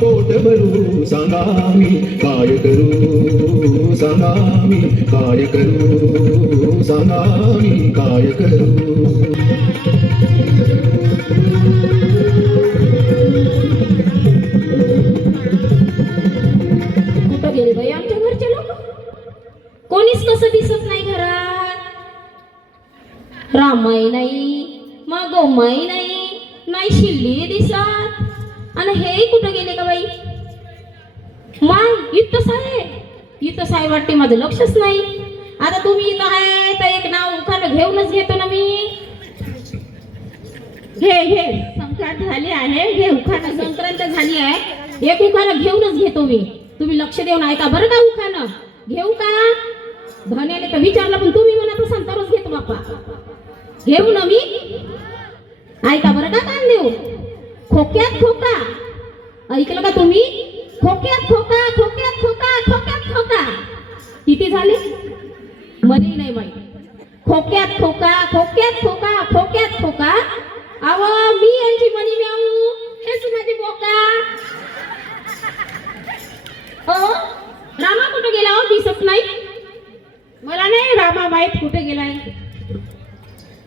पोट भरू सांगा मी काय करू सांगा मी काय करू सांगा मी काय करू कुठं गेले बाई आमच्या घरचे लोक कोणीच कसं दिसत नाही घरात रामाई नाही मागोमाई नाही शिल्ली दिसत आणि हे कुठं गेले का बाई मग इथंच आहे वाटते माझं लक्षच नाही आता तुम्ही इथं आहे तर एक नाव उखाणं घेऊनच घेतो ना मी हे संक्रांत झाली आहे हे उखाणं संक्रांत झाली आहे एक उखाणं घेऊनच घेतो मी तुम्ही लक्ष देऊन ऐका बरं का उखाणं घेऊ का धन्याने तर विचारलं पण तुम्ही म्हणत असाल तरच घेतो बाप्पा घेऊ ना मी ऐका बरं का कान देऊ खोक्यात खोका ऐकलं का तुम्ही खोक्यात खोका खोक्यात खोका खोक्यात खोका किती झाले मनी नाही माहिती खोक्यात खोका खोक्यात खोका खोक्यात खोका अव मी यांची मनी म्याऊ हेच माझी बोका ओ रामा कुठे गेला हो दिसत नाही मला नाही रामा माहित कुठे गेलाय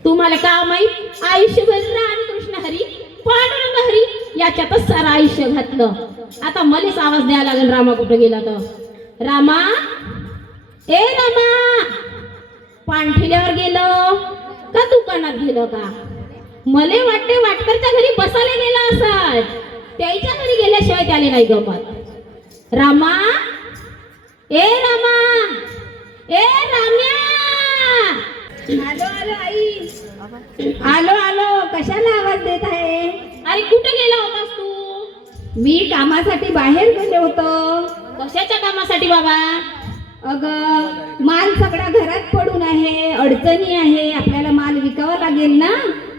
तुम्हाला का माहित आयुष्यभर राम कृष्ण हरी पांडुरंग हरी याच्यातच सारं आयुष्य घातलं आता मलाच आवाज द्यायला लागेल रामा कुठे गेला तर रामा ए रामा पाणठिल्यावर गेलं का दुकानात गेलं का मले वाटते वाटकरच्या घरी बसायला गेला असाल त्याच्या घरी गेल्याशिवाय त्याले नाही गमत रामा ए रामा ए राम्या आलो आलो आई आलो कशाला आवाज देत आहे अरे कुठे गेला होतास तू मी कामासाठी बाहेर गेले होतो कशाच्या कामासाठी बाबा अगं माल सगळा घरात पडून आहे अडचणी आहे आपल्याला माल विकावा लागेल ना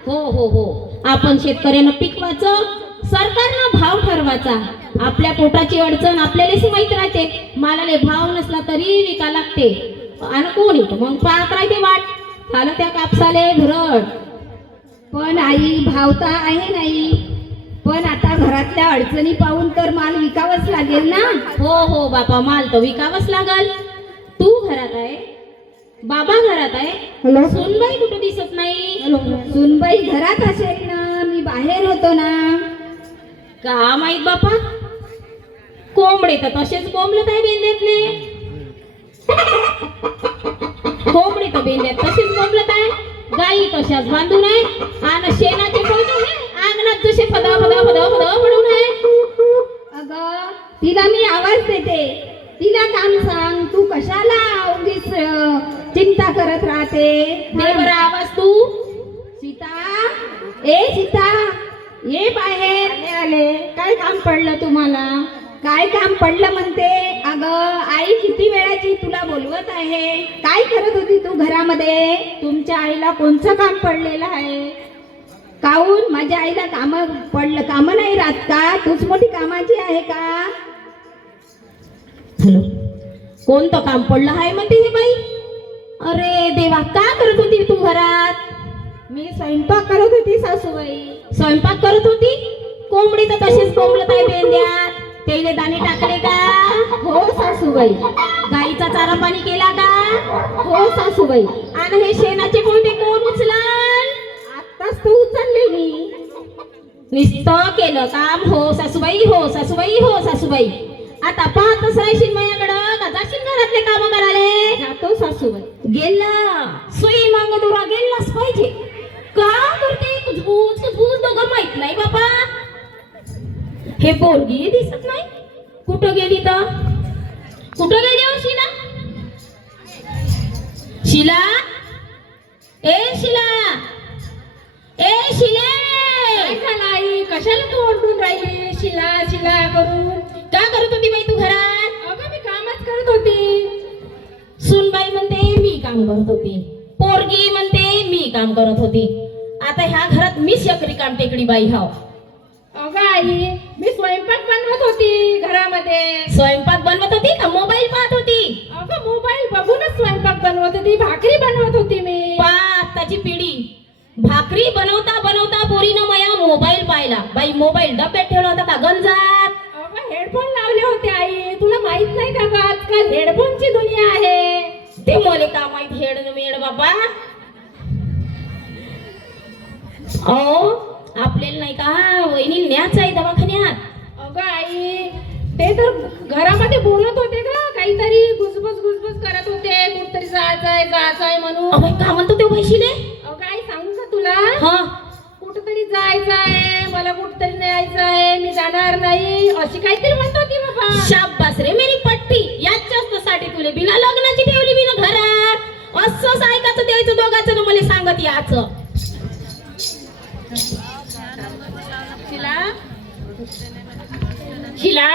हो आपण शेतकऱ्यांना पिकवायचं सरकारनं भाव ठरवायचा आपल्या पोटाची अडचण आपल्यालाच माहित राहते मालाले भाव नसला तरी विका लागते आणि कोण येतो मग पाहत राहते वाट झालं त्या कापसाले भरड पण आई भाव तर आहे नाही पण आता घरातल्या अडचणी पाहून तर माल विकावाच लागेल ना हो बापा माल तर विकावंच लागल तू घरात आहे बाबा घरात आहे हॅलो सुनबाई कुठं दिसत नाही सुनबाई घरात असेल ना मी बाहेर होतो ना का माहित बापा कोंबडे तर तसेच कोंबलत आहे बेंद्यातले कोंबडे तर बेंद्यात तसेच कोंबलत आहे गाई तशाच बांधून आहे आणि शेणाचे पडून आहे अंगणात जसे फदा पडून आहे अगं तिला मी आवाज देते तिला काम सांग तू कशाला उगीच चिंता करत राहते दे बरं आवाज तू सीता ए सीता ये बाहेर आले काय काम पडलं तुम्हाला काय काम पडलं म्हणते अगं आई किती वेळाची तुला बोलवत आहे काय करत होती तू घरामध्ये तुमच्या आईला कोणतं काम पडलेलं आहे काहून माझ्या आईला काम नाही राहत का तूच मोठी कामाची आहे का हॅलो कोणतं काम पडलं आहे म्हणते हे बाई अरे देवा का करत होती तू घरात मी स्वयंपाक करत होती सासूबाई स्वयंपाक करत होती कोंबडी तर तशीच कोंबलत आहे बेंद्यात त्याने दाणे टाकले का हो सासूबाई गाईचा चारा पाणी केला का हो सासूबाई आणि हे शेणाचे कोणते कोण उचलन आत्ताच तू उचलले मी नुसतं केलं काम हो सासूबाई हो सासूबाई हो सासूबाई आता पाहतच राहशील माझ्याकडं का जाशील घरातले काम करायला जातो सासूबाई गेला सुई मांग दुरा गेलाच पाहिजे का करते कुजबूज दोघं माहित नाही बाबा हे पोरगी दिसत नाही कुठं गेली तर कुठं गेली हो शिला शिला ए शिले आई कशाला तू ओरडून राहिली शिला शिला करून का करत होती बाई तू घरात अगं मी कामच करत होती सुनबाई म्हणते मी काम करत होती पोरगी म्हणते मी काम करत होती आता ह्या घरात मीच एक रिकाम टेकडी बाई हाव अगं आई मी स्वयंपाक बनवत होती घरामध्ये स्वयंपाक बनवत होती का मोबाईल पाहत होती अगं मोबाईल बघूनच स्वयंपाक बनवत होती भाकरी बनवत होती मी आताची पिढी भाकरी बनवता बनवता पोरीनं माया मोबाईल पाहिला बाई मोबाईल डब्यात ठेवला होता का गंजात अगं हेडफोनची दुनिया आहे. ते मला का माहित हेड न मेड बाबा. अहो आपल्याला नाही का वहिनी न्याच आहे दवाखान्यात. अगं आई, ते तर घरामध्ये बोलत होते ग, काहीतरी गुजबुज करत होते, कुठतरी जायचंय म्हणून. अहो का म्हणतो ते पैशीले. अगं आई, सांगू का तुला? हा कुठतरी जायचंय, मला कुठतरी न्यायचंय, मी जाणार नाही, अशी काहीतरी म्हणत होती बाबा. शाबास रे मेरी पट्टी. याच्याच साठी तुले बिना लग्नाची ठेवली बिना घरात. असंच ऐकायचं द्यायचं दोघांचं ना मला सांगत याचं. शिला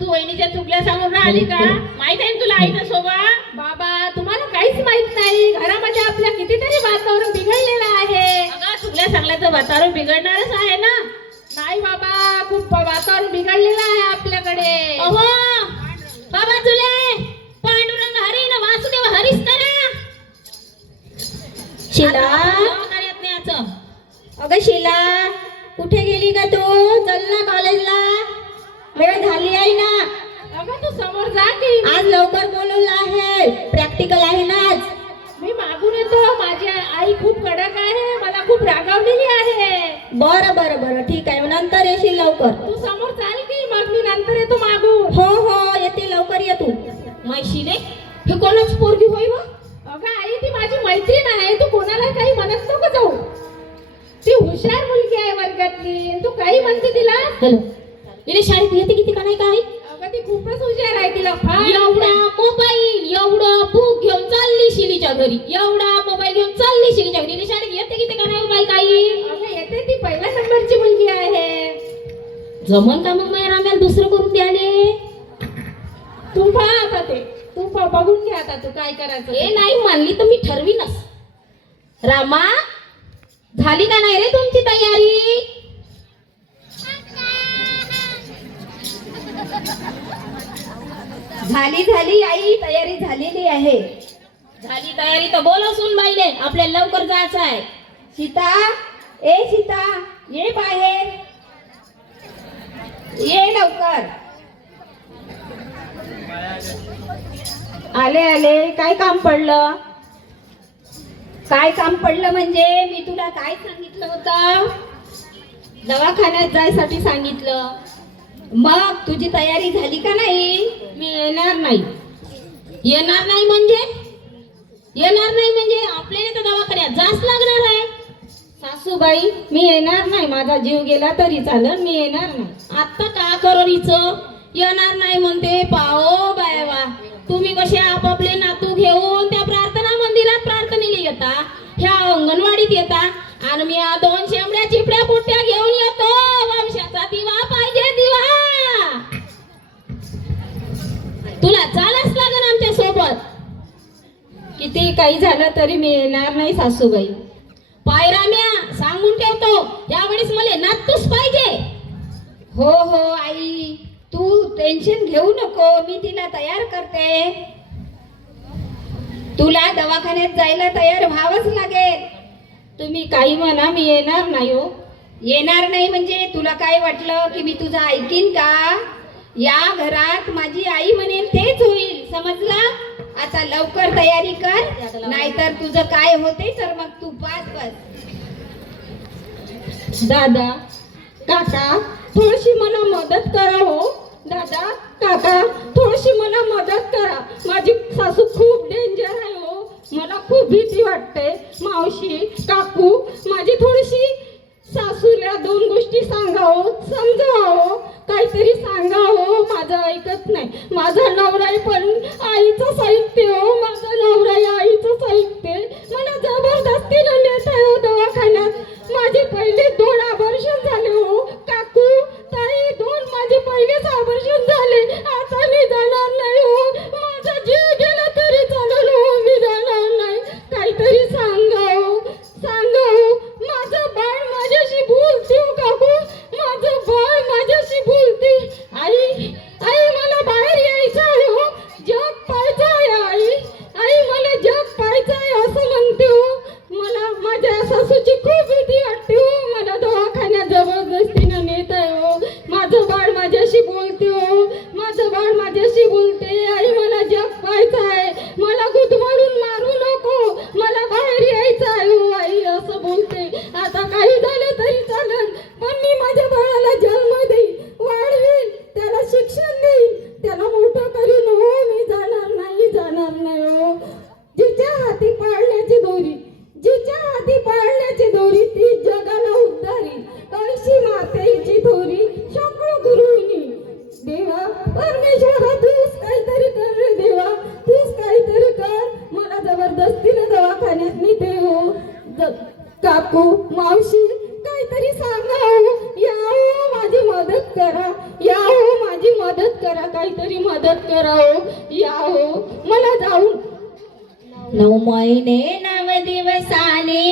तू वहिनीच्या चुकल्या समोर आली का? माहित आहे ना तुला आईचा स्वभाव. बाबा तुम्हाला काहीच माहित नाही, घरामध्ये आपल्या कितीतरी वातावरण बिघडलेलं आहे. अगं चुकल्या सगळ्याचं वातावरण बिघडणारच आहे ना. नाही बाबा, खूप वातावरण बिघडलेलं आहे आपल्याकडे. अहो बाबा तुले पांडुरंग हरी ना वासुदेव हरीच करा. शिला, दवाखान्यात न्यायचं. अगं शिला, कुठे गेली का तू? चल ना कॉलेजला, वेळ झाली आहे ना. अगं तू समोर जा की, आज लवकर बोलवलं आहे, प्रॅक्टिकल आहे ना आज. मी मागून येतो, माझी आई खूप कडक आहे, मला खूप रागावलेली आहे. बरं बरं बरं ठीक आहे, नंतर येशील लवकर. तू समोर चाल की, मग मी नंतर येतो मागून. हो हो येते, लवकर ये तू. मैशीले हे कोणाच पोरगी होई व? अगं आई, ती माझी मैत्रीण आहे, तू कोणाला काही म्हणत नको जाऊ. ती हुशार मुलगी आहे वर्गातली, तू काही म्हणते तिला? हॅलो इथे शाळेत येते किती का नाही काय? अगं ती खूपच हुशार आहे, तिला फार एवढा मोबाईल एवढं बुक घेऊन चालली शिलीच्या घरी. एवढा मोबाईल घेऊन चालली शिलीच्या घरी. इथे शाळेत येते किती का नाही बाई काही? अगं येते, ती पहिल्या नंबरची मुलगी आहे. जमन का मग माझ्या राम्याला दुसरं करून द्याले? तू पहा आता, ते तू बघून घे आता तू काय करायचं. हे नाही मानली तर मी ठरवीनच. रामा झाली का नाही रे तुमची तयारी? झाली आई, तयारी झालेली आहे. झाली तयारी तर बोलव सुनबाईले, आपल्याला लवकर जायचं आहे. सीता, ए सीता, ये बाहेर, ये लवकर. आले काय काम पडलं? काय काम पडलं म्हणजे मी तुला काय सांगितलं होतं? दवाखान्यात जायसाठी सांगितलं. मग तुझी तयारी झाली का नाही? मी येणार नाही. येणार नाही म्हणजे? येणार नाही म्हणजे आपल्याला तर दवाखान्यात जाच लागणार आहे. सासूबाई, मी येणार नाही, माझा जीव गेला तरी चालेल, मी येणार नाही. आता का करोरीचं येणार नाही म्हणते? पाओ बायवा, तुम्ही कसे आपापले नातू घेऊन त्या प्रार्थना मंदिरात प्रार्थनेला येता, ह्या अंगणवाडीत येता, आणि मी 2 शेंबड्या चिपड्या पोट्या घेऊन येतो. वंशाचा दिवा पाहिजे दिवा. तुला चालच लागेल आमच्या सोबत. किती काही झालं तरी मी येणार नाही सासूबाई. पायराम्या सांगून ठेवतो, यावेळेस मला नातूच पाहिजे. हो हो आई, तू टेन्शन घेऊ नको, मी तिला तयार करते. तुला दवाखान्यात जायला तयार व्हावंच लागेल. तुम्ही काही म्हणा, मी येणार नाही हो. येणार नाही म्हणजे तुला काय वाटलं की मी तुझं ऐकीन का? या घरात माझी आई म्हणेल तेच होईल, समजला? आता लवकर तयारी कर, नाहीतर तुझं काय होते तर मग तू बस. दादा, काका, थोडीशी मला मदत करा हो. दादा, काका, थोडीशी मला मदत करा. माझी सासू खूप डेंजर आहे हो, मला खूप भीती वाटते. मावशी, काकू, माझी थोडीशी सासूला 2 गोष्टी सांगावं, समजावं, काहीतरी सांगावं. माझं ऐकत नाही. माझा नवराही पण आईचंच ऐकते हो, माझा नवराही आईचंच ऐकते. मला जबरदस्तीने नेत आहे हो दवाखान्यात. माझे पहिले 2 ऑपरेशन झाले हो. काकू, ताई, 2 माझे पहिलेच ऑपरेशन झाले. आता मी जाणार नाही हो, माझा जीव गेला तरी चालेल हो, मी जाणार नाही. काहीतरी सांगावं. माझं बाळ माझ्याशी बोलते हो काकू, माझं बाळ माझ्याशी बोलते. आई, मला बाहेर यायचं आहे हो, जग पाहायचं आहे. आई, मला जग पाहायचं आहे असं म्हणते हो. मला माझ्या सासूची खूप भीती वाटते हो, मला दवाखान्यात जबरदस्तीनं नेत आहे हो. माझं बाळ माझ्याशी बोलते हो, माझं बाळ माझ्याशी बोलते. आई, मला जग पाहायचं आहे, मला गुदमरून मारू नको, मला बाहेर यायचं आहे. हो आई असं बोलते. आता काही झालं तरी चालेल, पण मी माझ्या बाळाला जन्म देईन, वाढवीन, त्याला शिक्षण देईन, त्याला मोठं करीन. हो मी जाणार नाही हो. जिच्या हाती पाळण्याची दोरी, जिच्या हाती पाळण्याची दोरी, ती जगाला उद्धारी. कळशी मातेची थोरी, सगळं गुरुनी. देवा परमेश्वरा, तूच काहीतरी कर रे देवा, तूच काहीतरी कर. मला जबरदस्तीने दवाखान्यात नेते हो. काकू, मावशी, काहीतरी सांगा हो. या हो, माझी मदत करा. या हो, माझी मदत करा. काहीतरी मदत करा हो. या हो, मला जाऊन 9 महिने 9 दिवसाने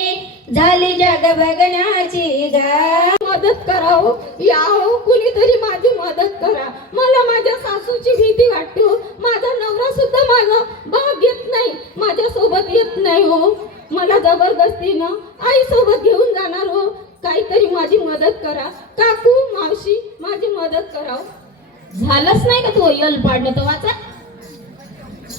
झाली जग बघण्याची गा. मदत करा हो. या हो, कुणीतरी माझी मदत करा. मला माझ्या सासूची भीती वाटते हो. माझा नवरा सुद्धा माझा भाग येत नाही, माझ्या सोबत येत नाही हो. मला जबरदस्तीनं आई सोबत घेऊन जाणार हो. काहीतरी माझी मदत करा. काकू, मावशी, माझी मदत करा हो. झालंच नाही का तू यल पाडलं तर वाचा.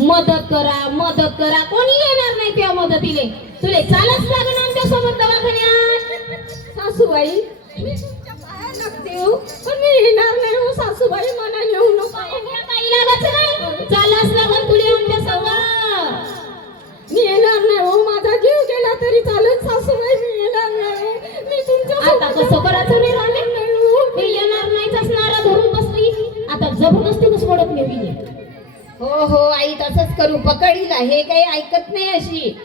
मदत करा, कोणी येणार नाही त्या मदतीले. तुले चालच लागण आमच्या सोबत दवाखान्यात. सासूबाई, मी तुमच्या पाया लागते हो, पण मी येणार नाही हो. सासूबाई, मला नेऊ नका. काही लागत नाही, चालच लागण तुले आमच्या सोबत. मी येणार नाही हो. माझा जीव गेला तरी चालत. सासूबाई, मी येणार नाही. मी तुमच्या आता कसं करायचं रे राणे? मी येणार नाहीच असणारा धरून बसली, आता जबरदस्ती कसं पडत नेवी. हो हो आई, तसंच करू. पकडीला हे काही ऐकत नाही अशी.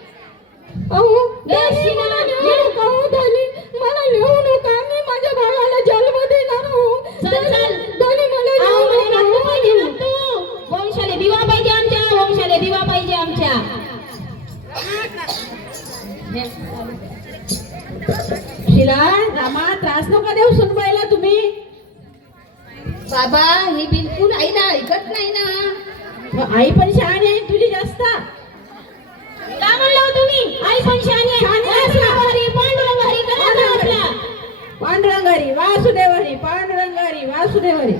अहो दादी, मला नेऊ नका हो. दादी, मला नेऊ नका. मी माझ्या बाळाला जन्म देणार हो. चल, दादी, मला नेऊ नका हो. वंशाले दिवा पाहिजे आमच्या, वंशाले दिवा पाहिजे आमच्या. शिला, रामा, त्रास नका देऊ सुनबाईला तुम्ही. बाबा, ही बिलकुल आईला ऐकत नाही ना. आई पण शहाणी आहे तुझी जास्त. काय म्हणलं हो तुम्ही? आई पण शहाणी आहे. पांडुरंग हरी करा ना आपला. पांडुरंगारी वासुदेवरी, पांडुरंगारी वासुदेवरी.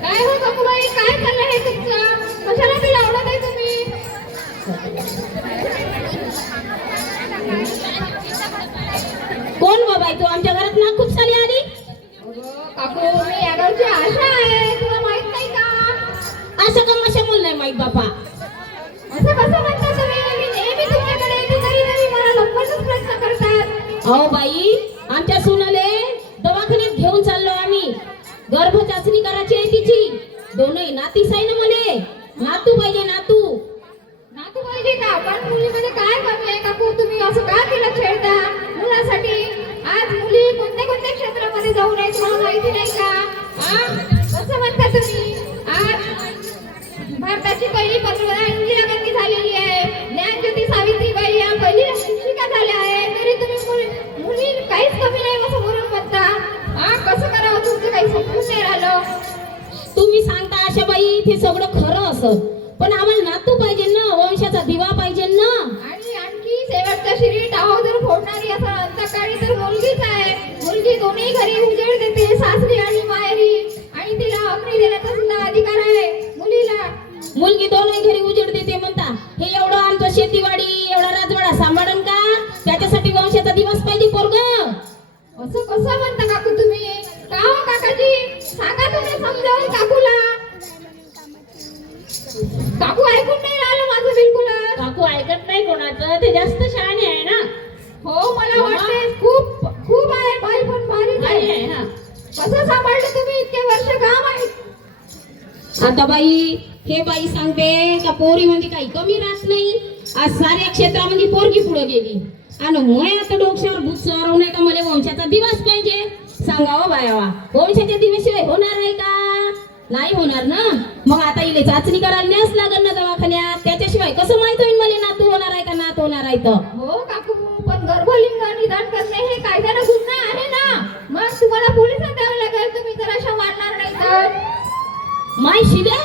काय हो काकूबाई, काय चाललं आहे तुमचं? कशाला बिल आवडत आहे तुम्ही? कोण बाबा तू आमच्या घरात ना खूप सारी आली. काकू, मी या गावची आशा आहे, तुला माहित नाही का? असं का मशा बोल नाही माहित बापा. असं कसं म्हणता तुम्ही? मी नेहमी तुमच्याकडे येते तरी तुम्ही मला लपवायचाच प्रयत्न करतात. अहो बाई, आमच्या सुनाले दवाखान्यात घेऊन चाललो आम्ही. गर्भ चाचणी करायची आहे तिची. दोनही नातीस आहे ना मले. नातू पाहिजे, नातू. नातू पाहिजे का? पण मुलीमध्ये काय बनलंय काकू? तुम्ही असं का केलं खेळता मुलासाठी? आज मुली कोणत्या कोणत्या क्षेत्रामध्ये जाऊ नये तुम्हाला माहिती नाही का? कसं म्हणता तुम्ही? आज भारताची पहिली पंतप्रधान इंदिरा गांधी झालेली आहे. ज्ञानज्योती सावित्रीबाई या पहिल्या शिक्षिका झाल्या आहेत. तरी तुम्ही मुली काहीच कमी नाही असं म्हणून म्हणता. कसं करावं? तुमचं काही समजून नाही राहिलं. तुम्ही सांगता आशा बाई, ते सगळं खरं असं, पण आम्हाला नातू पाहिजे ना, वंशाचा दिवा पाहिजे ना. आणि आणखी शेवटचा शिरी टावा जर फोडणारी असं अंतकाळी तर मुलगीच आहे. मुलगी दोन्ही घरी उजेड देते, सासरी आणि माहेरी, आणि तिला अग्नी देण्याचा सुद्धा अधिकार आहे मुलीला. मुलगी दोन्ही घरी उजेड देते म्हणता. हे एवढं आमचं शेतीवाडी, एवढा राजवाडा सांभाळून का? त्याच्यासाठी वंशाचा दिवस पाहिजे पोरग. असं कसं म्हणता काकू तुम्ही? का हो काकाजी, सांगा तुम्ही समजावून काकूला. काकू ऐकून नाही राहिलं माझं बिलकुल. काकू ऐकत नाही कोणाचं, ते जास्त शहाणे आहे ना. हो, मला वाटते खूप खूप आहे. बाई पण भारी भारी आहे हा. कसं सांभाळलं तुम्ही इतके वर्ष? का माहित? आता बाई, हे बाई सांगते का पोरी म्हणजे काही कमी राहत नाही. आज साऱ्या क्षेत्रामध्ये पोरगी पुढे गेली, आणि मुळे आता डोक्यावर भूत सवारवू नये का मला वंशाचा दिवस पाहिजे. सांगावं बायावा, वंशाच्या दिवसशिवाय होणार आहे का? नाही होणार ना. मग आता इले चाचणी करायला न्यास लागल ना दवाखान्यात. त्याच्याशिवाय कसं माहित होईल मला नातू होणार आहे का नात होणार आहे तर? हो काकू, पण गर्भलिंग निदान करणे हे कायद्यानं गुन्हा आहे ना. मग तुम्हाला पोलिसात द्यावं लागेल. तुम्ही जर अशा मारणार नाही तर. माय शिले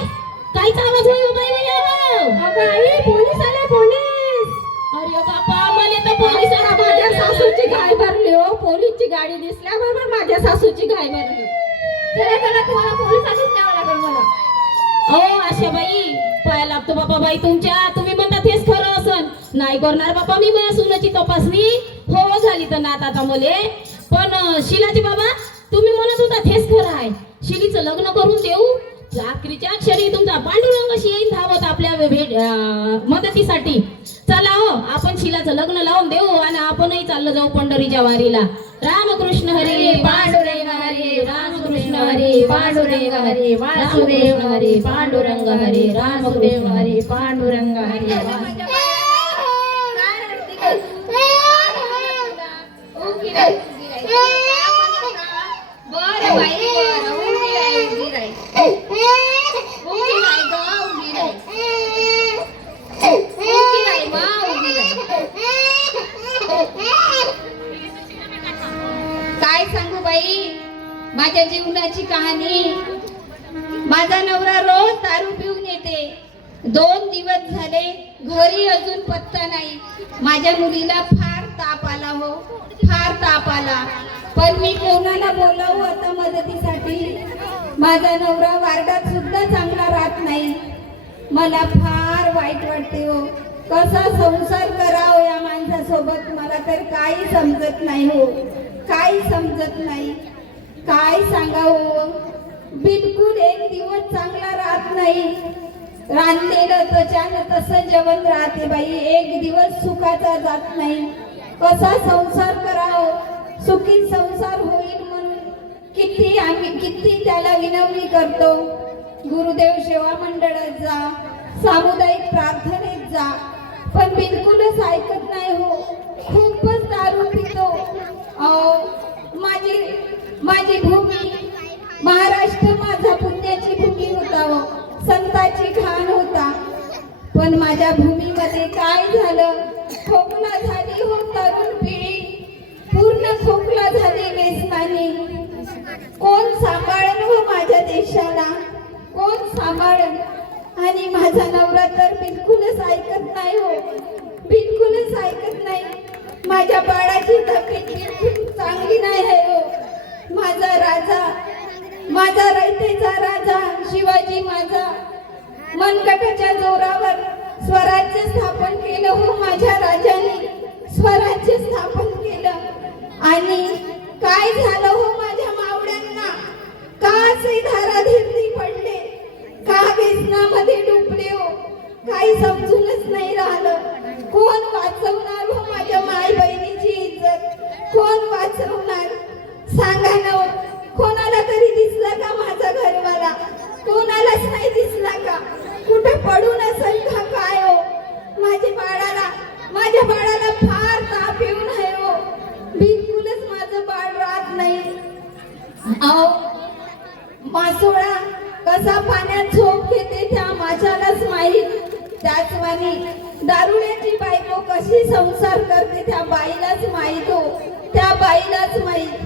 काहीच आवाज होईल बाई मला. पोलीस आले, पोलीस. अरे बापा, मला तर पोलिसांना माझ्या सासूची गाय भरली हो. पोलीसची गाडी दिसल्याबरोबर माझ्या सासूची घाई भरली. चला चला तुम्हाला पोलिसातच न्यावं लागेल मला. ओ आशाबाई पाया लागतो बाबा बाई तुमच्या. तुम्ही म्हणता तेच खरं असन. नाही करणार बाबा मी माझ्या सुनाची तपासणी. हो झाली तर नात आता मले. पण शिलाजी बाबा तुम्ही म्हणत होता तेच खरं आहे. शिलीचं लग्न करून देऊ. आखरीच्या अक्षरी तुमचा पांडुरंगाशी येईल धावत आपल्या मदतीसाठी. चला हो आपण शिलाचं लग्न लावून देऊ आणि आपणही चाललं जाऊ पंढरीच्या वारीला. रामकृष्ण हरी पांडुरंग हरी रामकृष्ण हरी पांडुरंग हरी वासुदेव हरी पांडुरंग हरी रामकृष्ण हरी पांडुरंग हरी बरं बाई बरं उभी राही उभी राही उभी राही ग उभी राही मा उभी राही. काय सांगू बाई माझ्या जीवनाची कहाणी. माझा नवरा रोज दारू पिऊन येते. 2 दिवस झाले घरी अजून पत्ता नाही. माझ्या मुलीला फार ताप आला हो फार ताप आला. पण मी कोणाला बोलावू आता मदतीसाठी. माझा नवरा वार्डात सुद्धा चांगला राहत नाही. मला फार वाईट वाटते हो. कसा संसार करावा या माणसासोबत मला तर काही समजत नाही हो. काही समजत नाही. काय सांगावं. बिलकुल एक दिवस चांगला राहत नाही. रांधलेलं त्याच्यानं तसं जेवण राहते बाई. एक दिवस सुखाचा जात नाही. कसा संसार करावा सुखी संसार होईल म्हणून किती त्याला विनवणी करतो. गुरुदेव सेवा मंडळात जा सामुदायिक प्रार्थनेत जा पण बिलकुलच ऐकत नाही हो. खूपच दारू पितो. माझी भूमी महाराष्ट्र माझा पुण्याची भूमी होता हो. संताची खाण होता. पण माझ्या भूमीमध्ये काय झालं. खोकला झाली हो तरुण पिढी. पूर्ण खोकला झाली व्यसनाने. कोण सांभाळेल हो माझ्या देशाला. कोण सांभाळेल. आणि माझा नवरा तर बिलकुलच ऐकत नाही हो. बिलकुलच ऐकत नाही. माझ्या बाळाची तब्येत बिलकुल चांगली नाही आहे हो. माझा राजा माझा रयतेचा राजा शिवाजी माझा मनगटाच्या जोरावर स्वराज्य स्थापन केलं हो. माझ्या राजाने स्वराज्य स्थापन केलं. आणि काय झालं हो माझ्या मावड्यांना. का असे धाराधीरती पडले. का व्यसनामध्ये डुबले हो. काही समजूनच नाही राहिलं. कोण वाचवणार हो माझ्या माय बहिणीची इज्जत. कोण वाचवणार सांगा ना हो. कोणाला तरी दिसला का माझा घरवाला. कोणालाच नाही दिसला का. कुठे पडून असेल का काय हो. माझ्या बाळाला फार ताप येऊन आहे हो. बिलकुलच माझं बाळ राहत नाही. मासोळा कसा पाण्यात झोप घेते त्या माझ्यालाच माहीत. त्याचवानी दारुड्याची बायको कशी संसार करते त्या बाईलाच माहीत हो. त्या बाईलाच माहीत.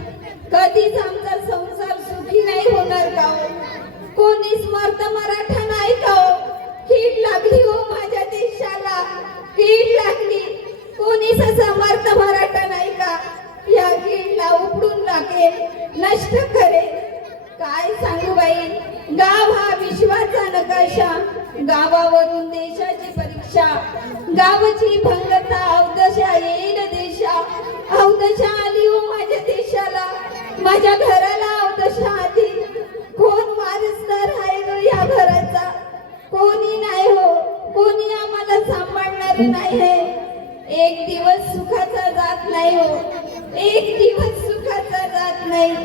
कधीच आमचा संसार सुखी नाही होणार का हो. कोणी स्मर्थ मराठा नाही का हो. कीड लागली हो माझ्या देशाला. कीड लागली. कोणीच समर्थ मराठा नाही का. या कीडला उपडून टाकेल नष्ट करेल. काय सांगू बाई. गाव हा विश्वाचा नकाशा. गावावरून देशाची परीक्षा. गावची भंगता अवदशा येईल देशा. अवदशा आली हो माझ्या देशाला. माझ्या घराला अवदशा आली. कोण वारसदार आहे हो या घराचा. कोणी नाही हो. कोणी आम्हाला सांभाळणार नाही आहे. एक दिवस सुखाचा जात नाही हो. एक दिवस सुखाचा जात नाही.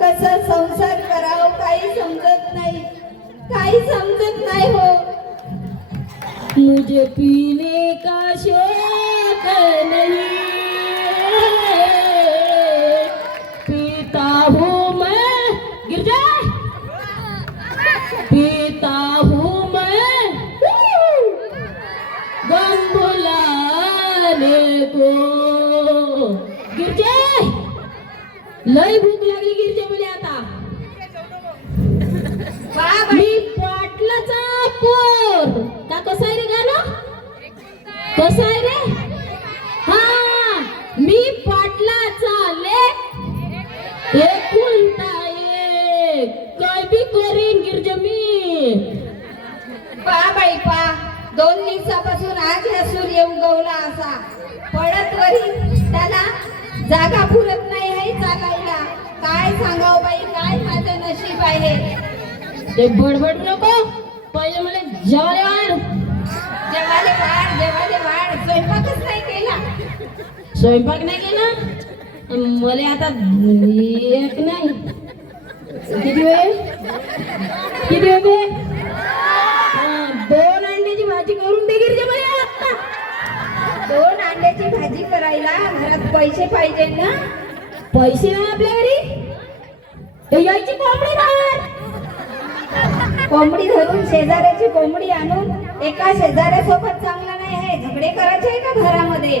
कसा संसार करावं काही समजत नाही. काही समजत नाही हो. मुझे पीने का शौक नहीं. पीता हूँ मैं गिरजा. पीता हूँ मैं गम भुलाने को. गिरजे लय भूक लागली गिरजे मुले आता. मी पाटलाचा पोर का. कसं आहे रे गाणं. कसं आहे रे. हा मी पाटलाचा लेक जागा पुरत नाही आहे चालायला. काय सांगाव बाई, काय माझं नशीब आहे. ते बडबड नको, पहिले मला जेवायला वाढ. जेवाले वाढ, जेवाले वाढ. स्वयंपाकच नाही केला. स्वयंपाक नाही केला मला आता एक नाही किती वेळ बे? 2 अंड्याची भाजी करून दे गिरजे मला आता. 2 अंड्याची भाजी करायला घरात पैसे पाहिजे ना. पैसे नाही आपल्या घरी तर यायची कोंबडी धर. कोंबडी धरून शेजाऱ्याची कोंबडी आणून एका शेजाऱ्यासोबत चांगला नाही आहे. झगडे करायचे आहे का घरामध्ये.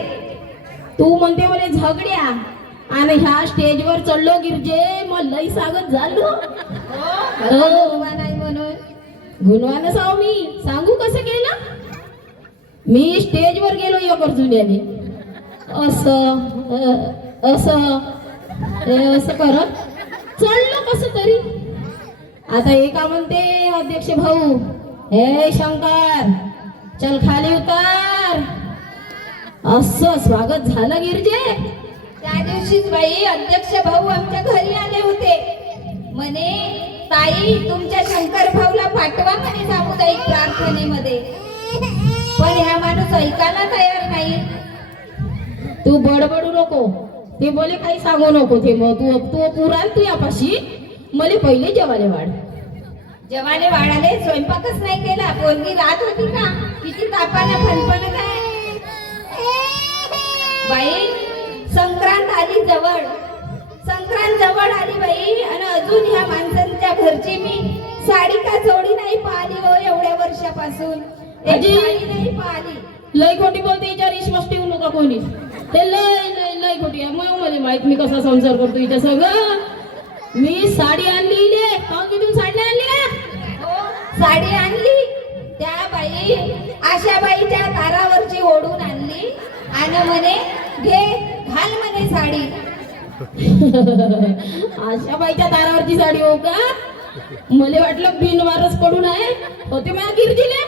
तू म्हणते मला झगड्या आणि ह्या स्टेजवर चढलो गिरजे मग लई सागत झालो. गुणवान आहे म्हणून. गुणवानच आहो मी. सांगू कसं केलं. मी स्टेजवर गेलो एकर जुन्याने असं करत चढलो कसं तरी. आता एका म्हणते अध्यक्ष भाऊ, हे शंकर चल खाली उतर. असं स्वागत झालं गिरजे. त्या दिवशीच बाई अध्यक्ष भाऊ आमच्या घरी आले होते. म्हणे ताई तुमच्या शंकर भाऊला पाठवा म्हणे सामुदायिक प्रार्थनेमध्ये. पण ह्या माणूस ऐकायला तयार नाही. तू बडबडू नको. ते बोले काही सांगू नको. ते मग तू पुराण तू यापाशी मला पहिले जेवायला वाढ. जेवाने वाढाले स्वयंपाकच नाही केला. पोरगी राहत होती का किती तापानं फणफणत आहे. बाई संक्रांत आली जवळ. संक्रांत जवळ आली बाई आणि अजून ह्या माणसांच्या घरची मी साडी का जोडी नाही पाहिली हो एवढ्या वर्षापासून. एक साडी नाही पाहिली. लय खोटी बोलते. हिच्यावर विश्वास ठेवू नका कोणी. ते लय खोटी आहे. मग मला माहित मी कसा संसार करतो हिच्या सगळं. मी साडी आणली इले. काहून तिथून साडी आणली ना. हो, साडी आणली. त्या बाई आशाबाईच्या दारावरची ओढून आणली आणि म्हणे घे घाल म्हणे साडी. अशा बाईच्या दारावरची साडी हो का. मला वाटलं बिनवारच पडून आहे. होते मला गिरजीले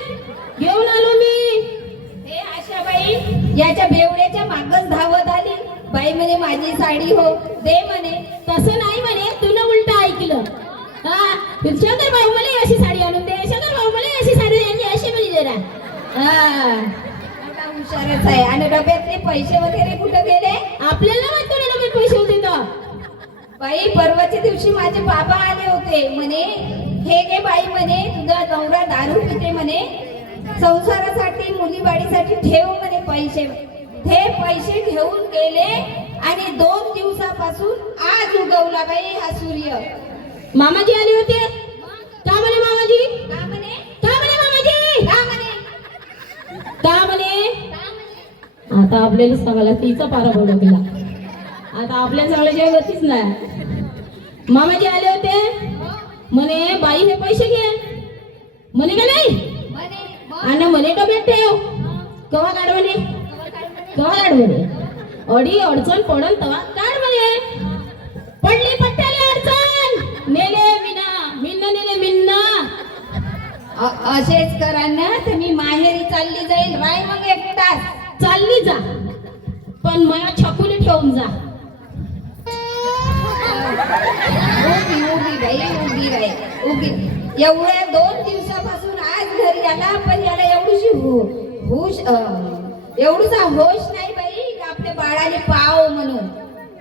घेऊन आलो मी. हे आशाबाई याच्या बेवड्याच्या मागच धावत आली. बाई म्हणे माझी साडी हो दे म्हणे. तसं नाही म्हणे. तुला उलट ऐकलं. हा शंकर भाऊ मला अशी साडी आणून दे. शंकर भाऊ मला अशी साडी द्यायची अशी म्हणजे जरा. हा आता हुशारच आहे. आणि डब्यातले पैसे वगैरे कुठे गेले. आपल्याला माहित कोणी डब्यात पैसे होते तर. बाई परवाच्या दिवशी माझे बाबा आले होते. म्हणे हे घे बाई म्हणे तुझा नवरा दारू पिते म्हणे. संसारासाठी मुलीबाळीसाठी ठेव म्हणे पैसे. ते पैसे घेऊन गेले आणि 2 दिवसापासून आज उगवला बाई हा सूर्य. मामाजी आले होते का म्हणे. मामाजी का म्हणे. का म्हणे. मामाजी का म्हणे. का म्हणे. आता आपल्याला सांगायला तिचा पारा बोलवला. आता आपल्या सगळ्याच्या गतीच नाही. मामाजी आले होते म्हणे बाई हे पैसे घे म्हणे का नाही. आणि म्हणे डब्यात ठेव. कवा काढ म्हणे. कवा काढ म्हणे. अडी अडचण पडल तवा काढ म्हणे. पडली पट्ट्याला अडचण नेले मिना मिन्न नेले मिन्न. असेच करा ना तर मी माहेरी चालली जाईल. राय मग 1 तास. चालली जा पण मला छकुली ठेवून जा. उभी बाई उभी राय उभी. एवढ्या 2 दिवसापासून आज घरी आला पण याला एवढूसा होश नाही बाई का आपल्या बाळाले पाव म्हणून.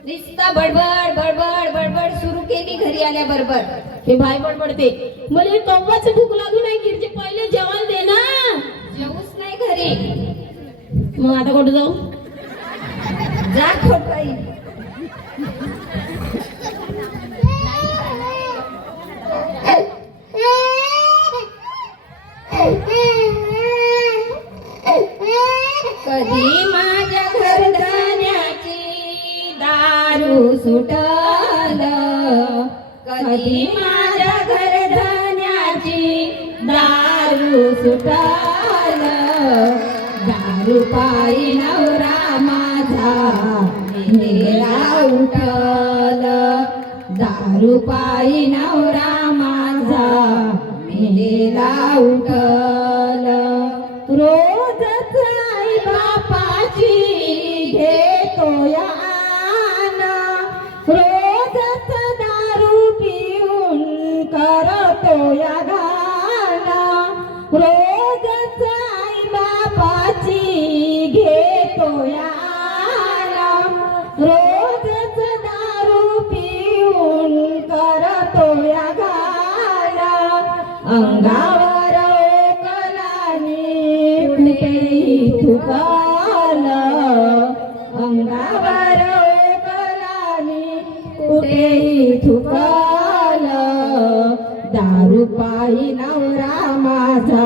नुसता बडबड बडबड बडबड सुरू केली घरी आल्या बरोबर. हे भाई बडबडते. मला कव्वाच भूक लागू नाही गिरजे. पहिले जेवण दे ना. जेवूच नाही घरी. मग आता कुठं जाऊ. जा खोटाई. कधी माझ्या घरधण्याची दारू सुटल. कधी माझ्या घरधण्याची दारू सुटल. दारू पायी नवरा माझा मेला उठल. दारू पायी नवरा माझा मेला उठल. रोजच आई बापाची घेतो यान. कुठेही थुकल, दारू पायी नवरा माझा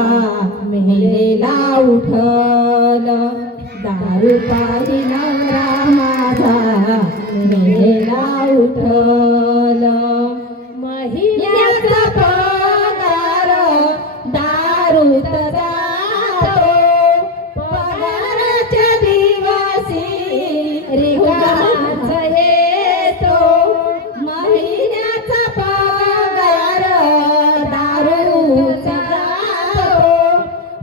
मेलेला उठल, दारू पायी नवरा माझा मेलेला उठल. महिन्याचा पगार दारूत जातो, पगाराच्या दिवशी रिकामाच येतो. महिन्याचा पगार दारूत जातो,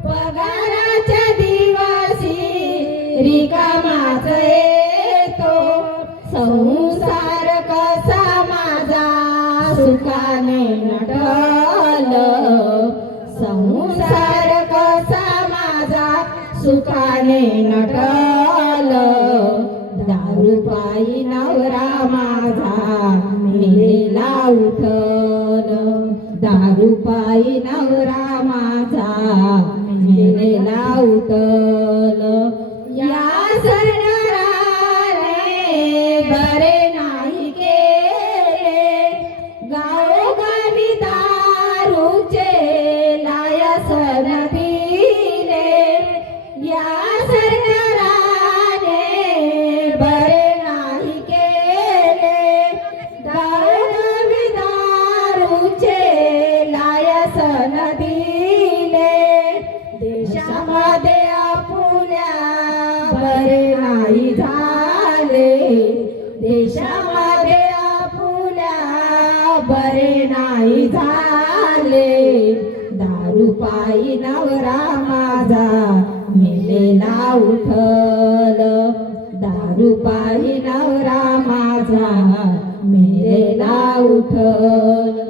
पगाराच्या दिवशी रिकामाच येतो. संसार कसा माझा सुखाने नटल, संसार कसा माझा सुखाने नटल, दारू पायी नवरा माझा मेलेला उठल, दारू पायी नवरा माझा मेलेला उठल. या सरदाराने बरे नाही केले, गावोगावी दारूचे लायसन दिले. या सरदाराने बरे नाही केले, गावोगावी दारूचे लायसन दिले. देशामध्ये आपुल्या बरे नाही झाले, देशामध्ये आपुल्या बरे नाही झाले, दारू पायी नवरा माझा मेलेला उठल, दारू पायी नवरा माझा मेलेला उठल.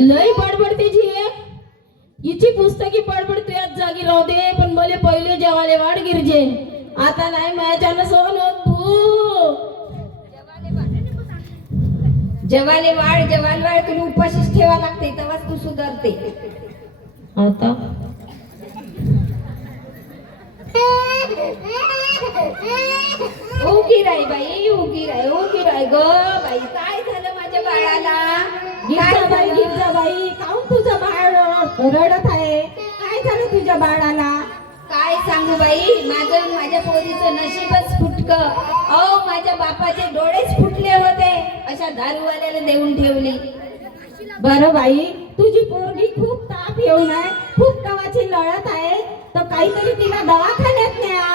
लय बडबडते जी आहे हिची पुस्तकी बडबड तुझ्याच जागी राहू दे, पण मला पहिले जेवाले वाढ गिरजे. आता नाही माझ्यानं सहन होत भू. जेवाले वाढ तुला उपाशीच ठेवा लागते, तेव्हाच तू सुधारते. आता उगी राही बाई, उगी राही ग बाई. काय झालं माझ्या बाळाला? गिरजाबाई काऊन तुझं बाळ रडत आहे? काय झालं तुझ्या बाळाला? काय सांगू बाई, माझ्या पोरीचं नशीबच फुटकं. अहो माझ्या बापाचे डोळेच फुटले होते, अशा दारूवाल्याला देऊन ठेवली. बरं बाई, तुझी पोरगी खूप ताप येऊन आहे, खूप कवाची लढत आहे, तर काहीतरी तिला दवाखान्यात न्या.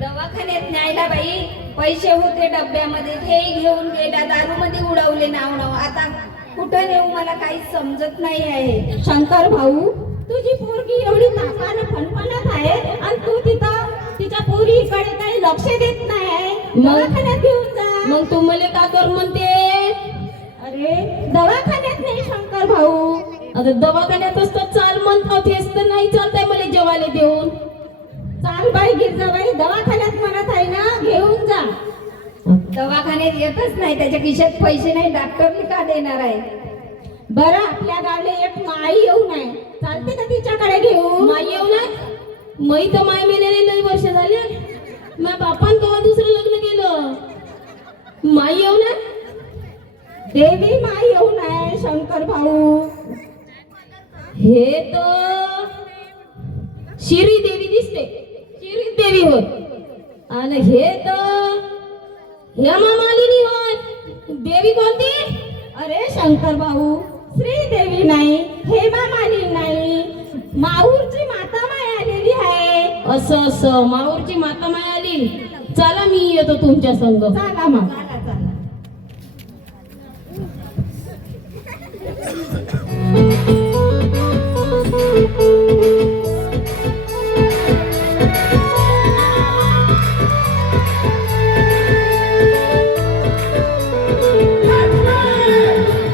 दवाखान्यात न्यायला बाई पैसे होते डब्यामध्ये, ते घेऊन गेल्या, दारू मध्ये उडवले नाव. आता कुठं नेऊ मला काही समजत नाही आहे. शंकर भाऊ, तुझी पोरगी एवढी तापानं फणफणत आहे आणि तू तिच्या पोरीकडे काही लक्ष देत नाही आहे. दवाखान्यात घेऊन जा. मग तू मला का कर म्हणते? अरे दवाखान्यात नाही शंकर भाऊ. आता दवाखान्यातच तर चाल म्हणतो, तेच तर नाही चालतंय मला जेवायला देऊन. चाल बाई गिरजाबाई, दवाखान्यात म्हणत आहे ना, घेऊन जा. दवाखान्यात येतच नाही, त्याच्या खिशात पैसे नाही, डॉक्टरने का देणार आहे? बरं आपल्या गावला एक माई येऊ नाही, चालते का तिच्याकडे घेऊ? माई येऊ नाही? मै तर माय मेलेले लई वर्ष झाले. माझ्या बापान केव्हा दुसरं लग्न केलं. माई येऊ नाही? देवी माई येऊ नाही शंकर भाऊ. हे तर शिरी देवी दिसते, शिरी देवी होय. आणि हे तर हेमा मालिनी होय. देवी कोणती? अरे शंकर भाऊ, श्रीदेवी नाही, हेमा मालिनी नाही, माऊरची माता माय आलेली आहे. असं माऊरची माता माय आली. चला मी येतो तुमच्या संग. चला मग.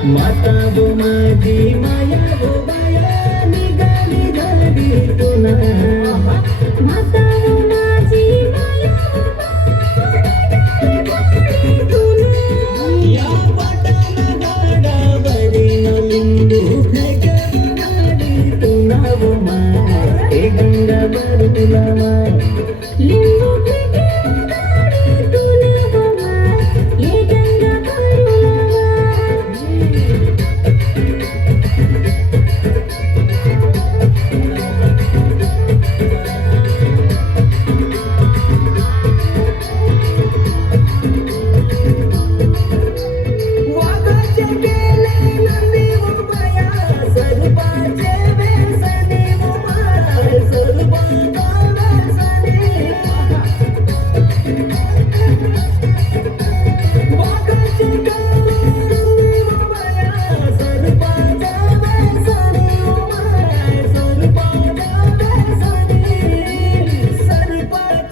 माता गो माझी माया गो बाया निघाली गाडी पुन्हा. माता गो माझी माया या पाटाला गाडा बरी न लिंबू फेकली गाडी पुन्हा गो माझी.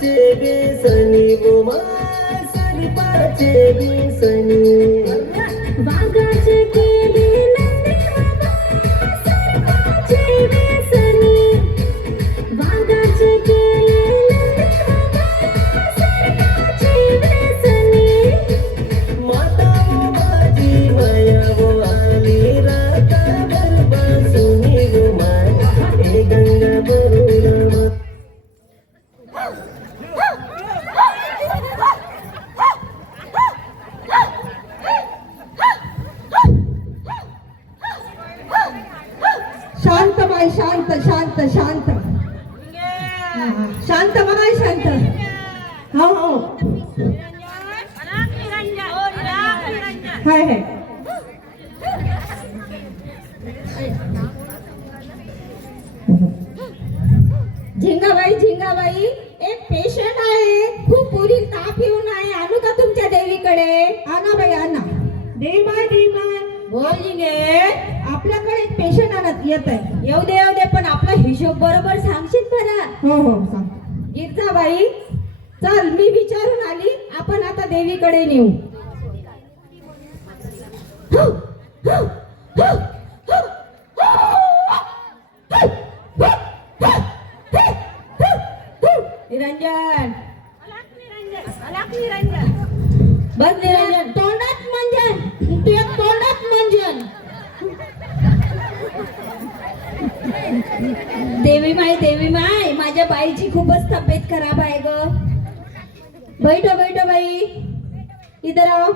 पाचे बेसनी गो माय सारी पाचे बेसनी वाघाचे केले नंदी बाबा सरपाचे बेसनी वाघाचे केले नंदी बाबा सरपाचे बेसनी माता वो माझी माया वो आली राता गरबा सुनी गो माय हे गंगा बरुणा शांत बाई शांत शांत शांत शांत बाई शांत हो हो हाय हाय झिंगाबाई एक पेशंट आहे खूप पुरी ताप येऊन आहे आणू का तुमच्या देवीकडे आणा बाई आणा देवाय बोल झिंगे आपल्याकडे एक पेशंट आणत येत आहे येऊ दे पण आपला हिशोब बरोबर सांगशील बरा हो हो सांग गिरजाबाई चल मी विचारून आली आपण आता देवीकडे नेऊ निरंजन बस निरंजन तोंडात मंजन तुझ्या तोंडात मंजन देवी माय माझ्या बाईची खूपच तब्येत खराब आहे ग बैठो बाई इधर आओ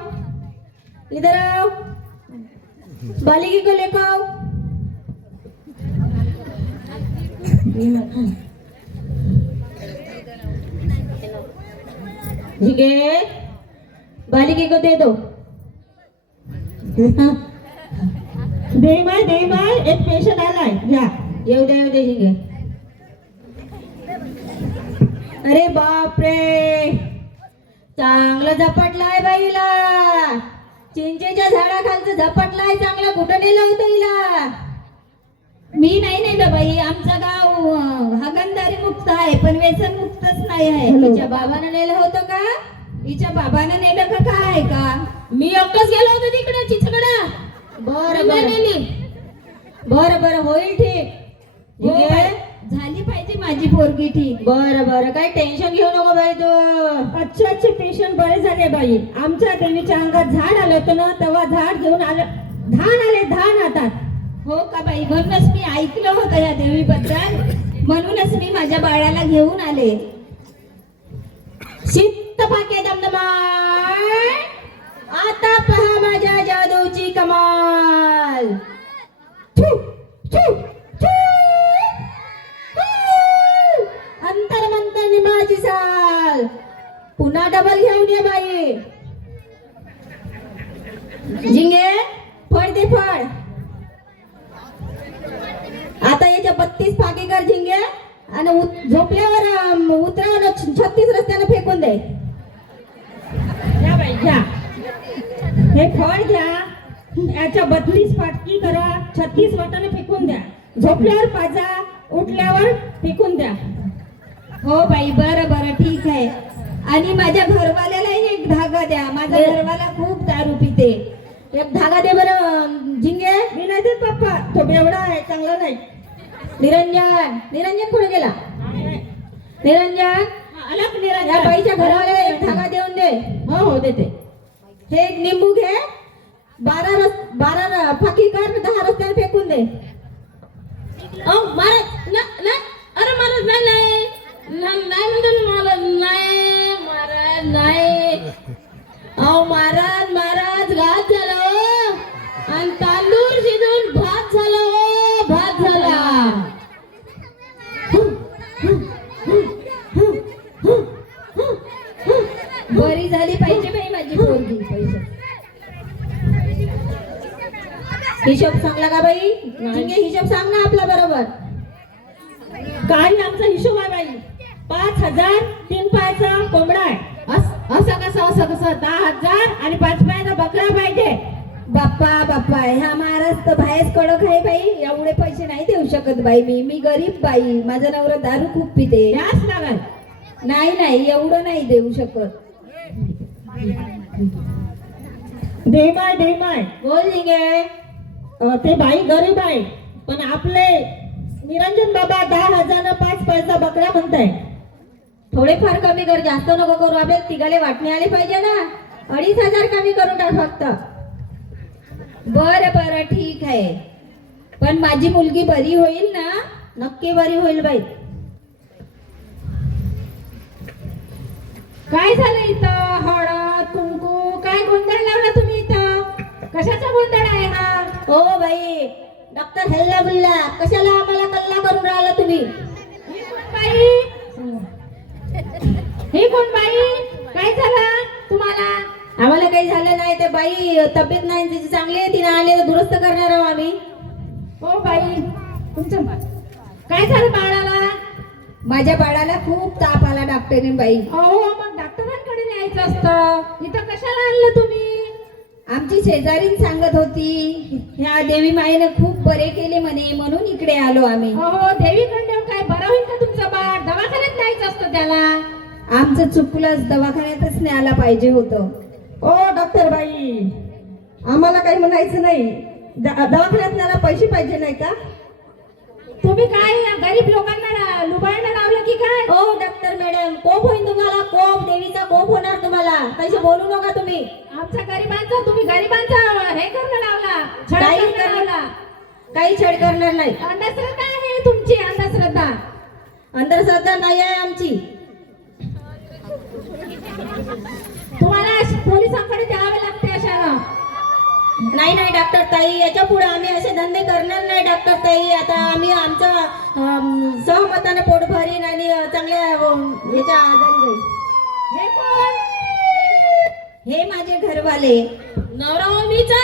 बालिकी को लेकर आओ ठीक है बालिके को दे दो दे माय एक पेशंट आलाय या येऊ दे ठीक है अरे बाप रे चांगलं झपटलाय बाईला चिंचेच्या झाडाखालचं झपटलाय चांगला कुठं नेलं होतं हिला मी नाही नेलं बाई आमचं गाव हागणदारी मुक्त आहे पण व्यसन मुक्तच नाही आहे हिच्या बाबानं नेलं होतं का हिच्या बाबानं नेलं का काय का मी एकटाच गेलो होतो तिकडे चिचकडा बरं होईल ठीक आहे झाली पाहिजे माझी पोरगी ठीक बरं काय टेन्शन घेऊ नको बाई तू अच्छे पेशंट बरे झाले बाई आमच्या देवीच्या अंगात झाड आलं होतं ना तेव्हा झाड घेऊन आलं धान हातात हो का बाई म्हणूनच मी ऐकलं होतं या देवीबद्दल म्हणूनच मी माझ्या बाळाला घेऊन आले शित्त पाके दमदमाय आता पहा माझ्या जादूची कमाल छू, छू, छू. अंतर मंतर निमाची साल पुन्हा डबल घेऊन ये बाई झिंगे फळ दे फळ आता याच्या 32 फाके कर झिंगे आणि झोपल्यावर उतरावर 36 रस्त्याने फेकून दे या बाई घ्या हे फळ घ्या याच्या 32 फाटकी करा 36 वाटाने फेकून द्या झोपल्यावर पाजा उठल्यावर फेकून द्या हो बाई बरं ठीक आहे आणि माझ्या घरवाल्याला एक धागा द्या माझा घरवाला खूप दारू पिते एक धागा दे बरं झिंगे मी नाही देत पप्पा तो बेवडा आहे चांगला नाही निरंजन कुठे गेला निरंजन या बाईच्या घरवाल्याला एक धागा देऊन दे हो देते हे एक निंबू घे 12 फाकी कर 10 रस्त्याने फेकून दे महाराज अरे महाराज नाही म्हणतो महाराज नाही अहो महाराज घात झाला आणि तांदूळ शिजून भात झाला बरी झाली पाहिजे बाई माझी पोरगी हिशोब सांगला का बाई हिशोब सांग ना आपला बरोबर काही आमचा हिशोब आहे बाई 5,000 3 पायाचा कोंबडा आहे असं कसं 10,000 आणि 5 पायाचा बकरा पाहिजे बाप्पा ह्या महाराज तर बाहेर कडक आहे बाई एवढे पैसे नाही देऊ शकत बाई मी गरीब बाई माझा नवरा दारू खूप पिते याच लागल नाही नाही एवढं नाही देऊ शकत. देमाय देमाय बोल निघे. ते बाई गरीब आहे पण आपले निरंजन बाबा 10,000 5 पैसा बकरा म्हणताय. थोडेफार कमी कर, जास्त नको करू. आपल्या तिघाले वाटणे आले पाहिजे ना. 2,500 कमी करून टाक फक्त. बरं बरं ठीक आहे, पण माझी मुलगी बरी होईल ना? नक्की बरी होईल बाई. काय झालं इथं? हळद कुंकू काय गोंधळ लावला तुम्ही इथं? कशाचा गोंधळ आहे हा? हो बाई, डॉक्टर हल्ला बुल्ला कशाला आम्हाला कल्ला करून राहिला तुम्ही? ही कोण बाई? ही कोण बाई? काय झालं तुम्हाला? आम्हाला काही झालं नाही. ते बाई तब्येत नाही तिची चांगली आहे, तिने आले तर दुरुस्त करणार आहोत आम्ही. हो बाई, तुमचं काय झालं बाळाला? माझ्या बाळाला खूप ताप आला डॉक्टरीन बाई. हो मग डॉक्टरांकडे न्यायचं असतं. इथं कशाला आणलं तुम्ही? आमची शेजारीन सांगत होती ह्या देवी माईने खूप बरे केले म्हणे, म्हणून इकडे आलो आम्ही. हो देवीकडे काय बरं होईल का तुमचं बाळ? दवाखान्यात न्यायचं असतं त्याला. आमचं चुकलंच, दवाखान्यातच न्यायला पाहिजे होतं. ओ डॉक्टर बाई, आम्हाला काही म्हणायचं नाही. दवाखान्यात न्यायला पैसे पाहिजे नाही का? तुम्ही काय गरीब लोकांना लुबाडणं लावलं की काय? ओ डॉक्टर मॅडम, कोप होईल तुम्हाला, कोप, देवीचा कोप होणार तुम्हाला. पैसे बोलू नका तुम्ही. आमच्या गरिबांचा तुम्ही गरिबांचा हे करणं लावला, छळ काही करणं करणार- लावला. काही छळ करणार नाही. अंधश्रद्धा आहे तुमची, अंधश्रद्धा. अंधश्रद्धा नाही आहे आमची. तुम्हाला पोलिसांकडे द्यावे लागते अशाला. नाही नाही डॉक्टर ताई, याच्या पुढे आम्ही असे धंदे करणार नाही डॉक्टर ताई. आता आम्ही आमच्या सहमताने पोट भरीन आणि चांगल्या याच्या आधारी जाईल. हे कोण? हे माझे घरवाले. नवरा हो मीचा.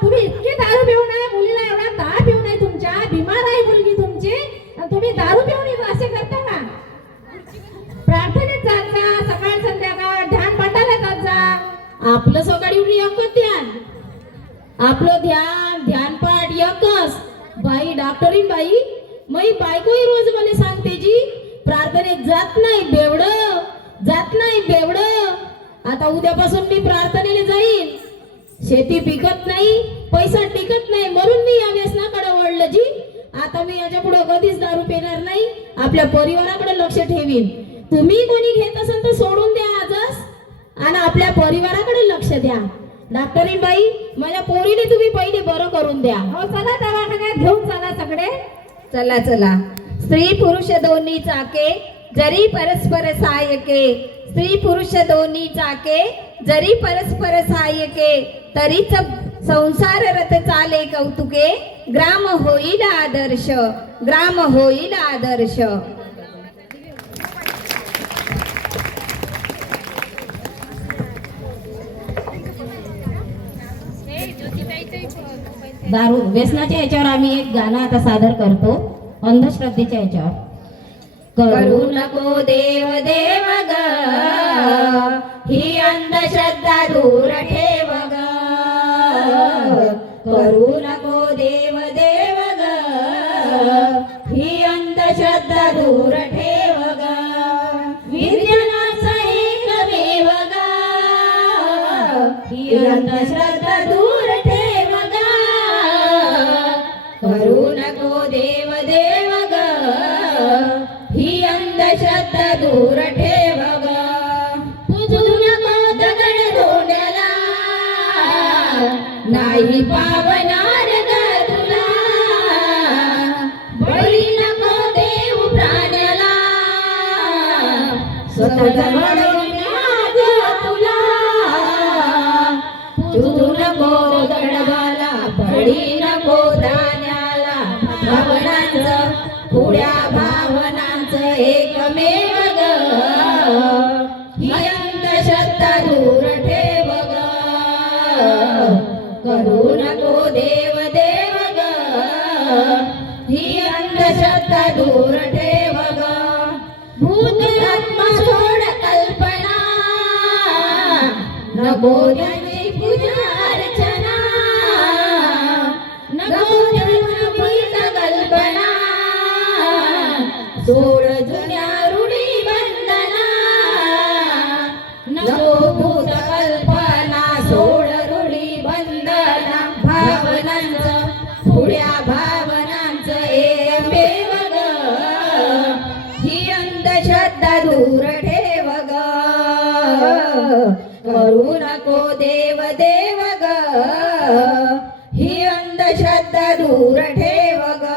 तुम्ही इतके दारू पिऊन आहे, मुलीला एवढा ताप पिऊन आहे तुमच्या, बिमार आहे मुलगी तुमची, आणि तुम्ही दारू पिऊन असे करता का? प्रार्थनेत जात जा, सकाळ संध्याकाळ ध्यान पाठाला जात जा. आपलं सकाळी उठी एकच ध्यान, आपलं ध्यानपाठ एकच. बाई डॉक्टरीन बाई, मी बायकोही रोज मला सांगते जी प्रार्थनेत जात नाही बेवड, जात नाही बेवड. आता उद्यापासून मी प्रार्थनेला जाईन. शेती पिकत नाही, पैसा टिकत नाही, म्हणून मी या व्यसनाकडे वळलं जी. आता मी याच्या पुढे कधीच दारू पिणार नाही, आपल्या परिवाराकडे लक्ष ठेवीन. तुम्ही कोणी घेत असेल तर सोडून द्या आजच आणि आपल्या परिवाराकडे लक्ष द्या. डॉक्टरीन बाई, माझ्या पोरीने तुम्ही पहिले बरं करून द्या. हो चला दवाखान्यात घेऊन चला सगळे. चला चला. स्त्री पुरुष दोन्ही चाके जरी परस्पर सहाय्यके, स्त्री पुरुष दोन्ही चाके जरी परस्पर सहाय्यके, तरीच संसार रथ चाले कौतुके, ग्राम होईल आदर्श, ग्राम होईल आदर्श. दारू व्यसनाच्या याच्यावर आम्ही एक गाणं आता सादर करतो, अंधश्रद्धेच्या याच्यावर. करू नको देव देव ग, ही अंधश्रद्धा दूर ठेव ग. करू नको देव देव ग, ही अंधश्रद्धा दूर ठेव ग. विज्ञानाचा एकमेव ग, ही अंधश्रद्धा दूर ठेव ग. करू नको देव देव ग, ही अंधश्रद्धा दूर ठेव ग. पूजू नको दगड धोंड्याला, नाही पावणार ग तुला. बळी नको देव प्राण्याला, स्वतःचा घडवण्यात तुला. पूजू नको दगडाला, बळी नको धान्याला. भावनांचं पुढ्या भावनांचं एकमेव ग, ही अंधश्रद्धा दूर ठेव ग. करू नको देव देव ग, ही अंधश्रद्धा दूर ठेव ग. भूत आत्मा सोड कल्पना, नको त्याची पूजा अर्चना. नको कल्पना, सोड जुन्या रूढी दूर ठेव ग करू नको देव देव ग ही अंधश्रद्धा दूर ठेव ग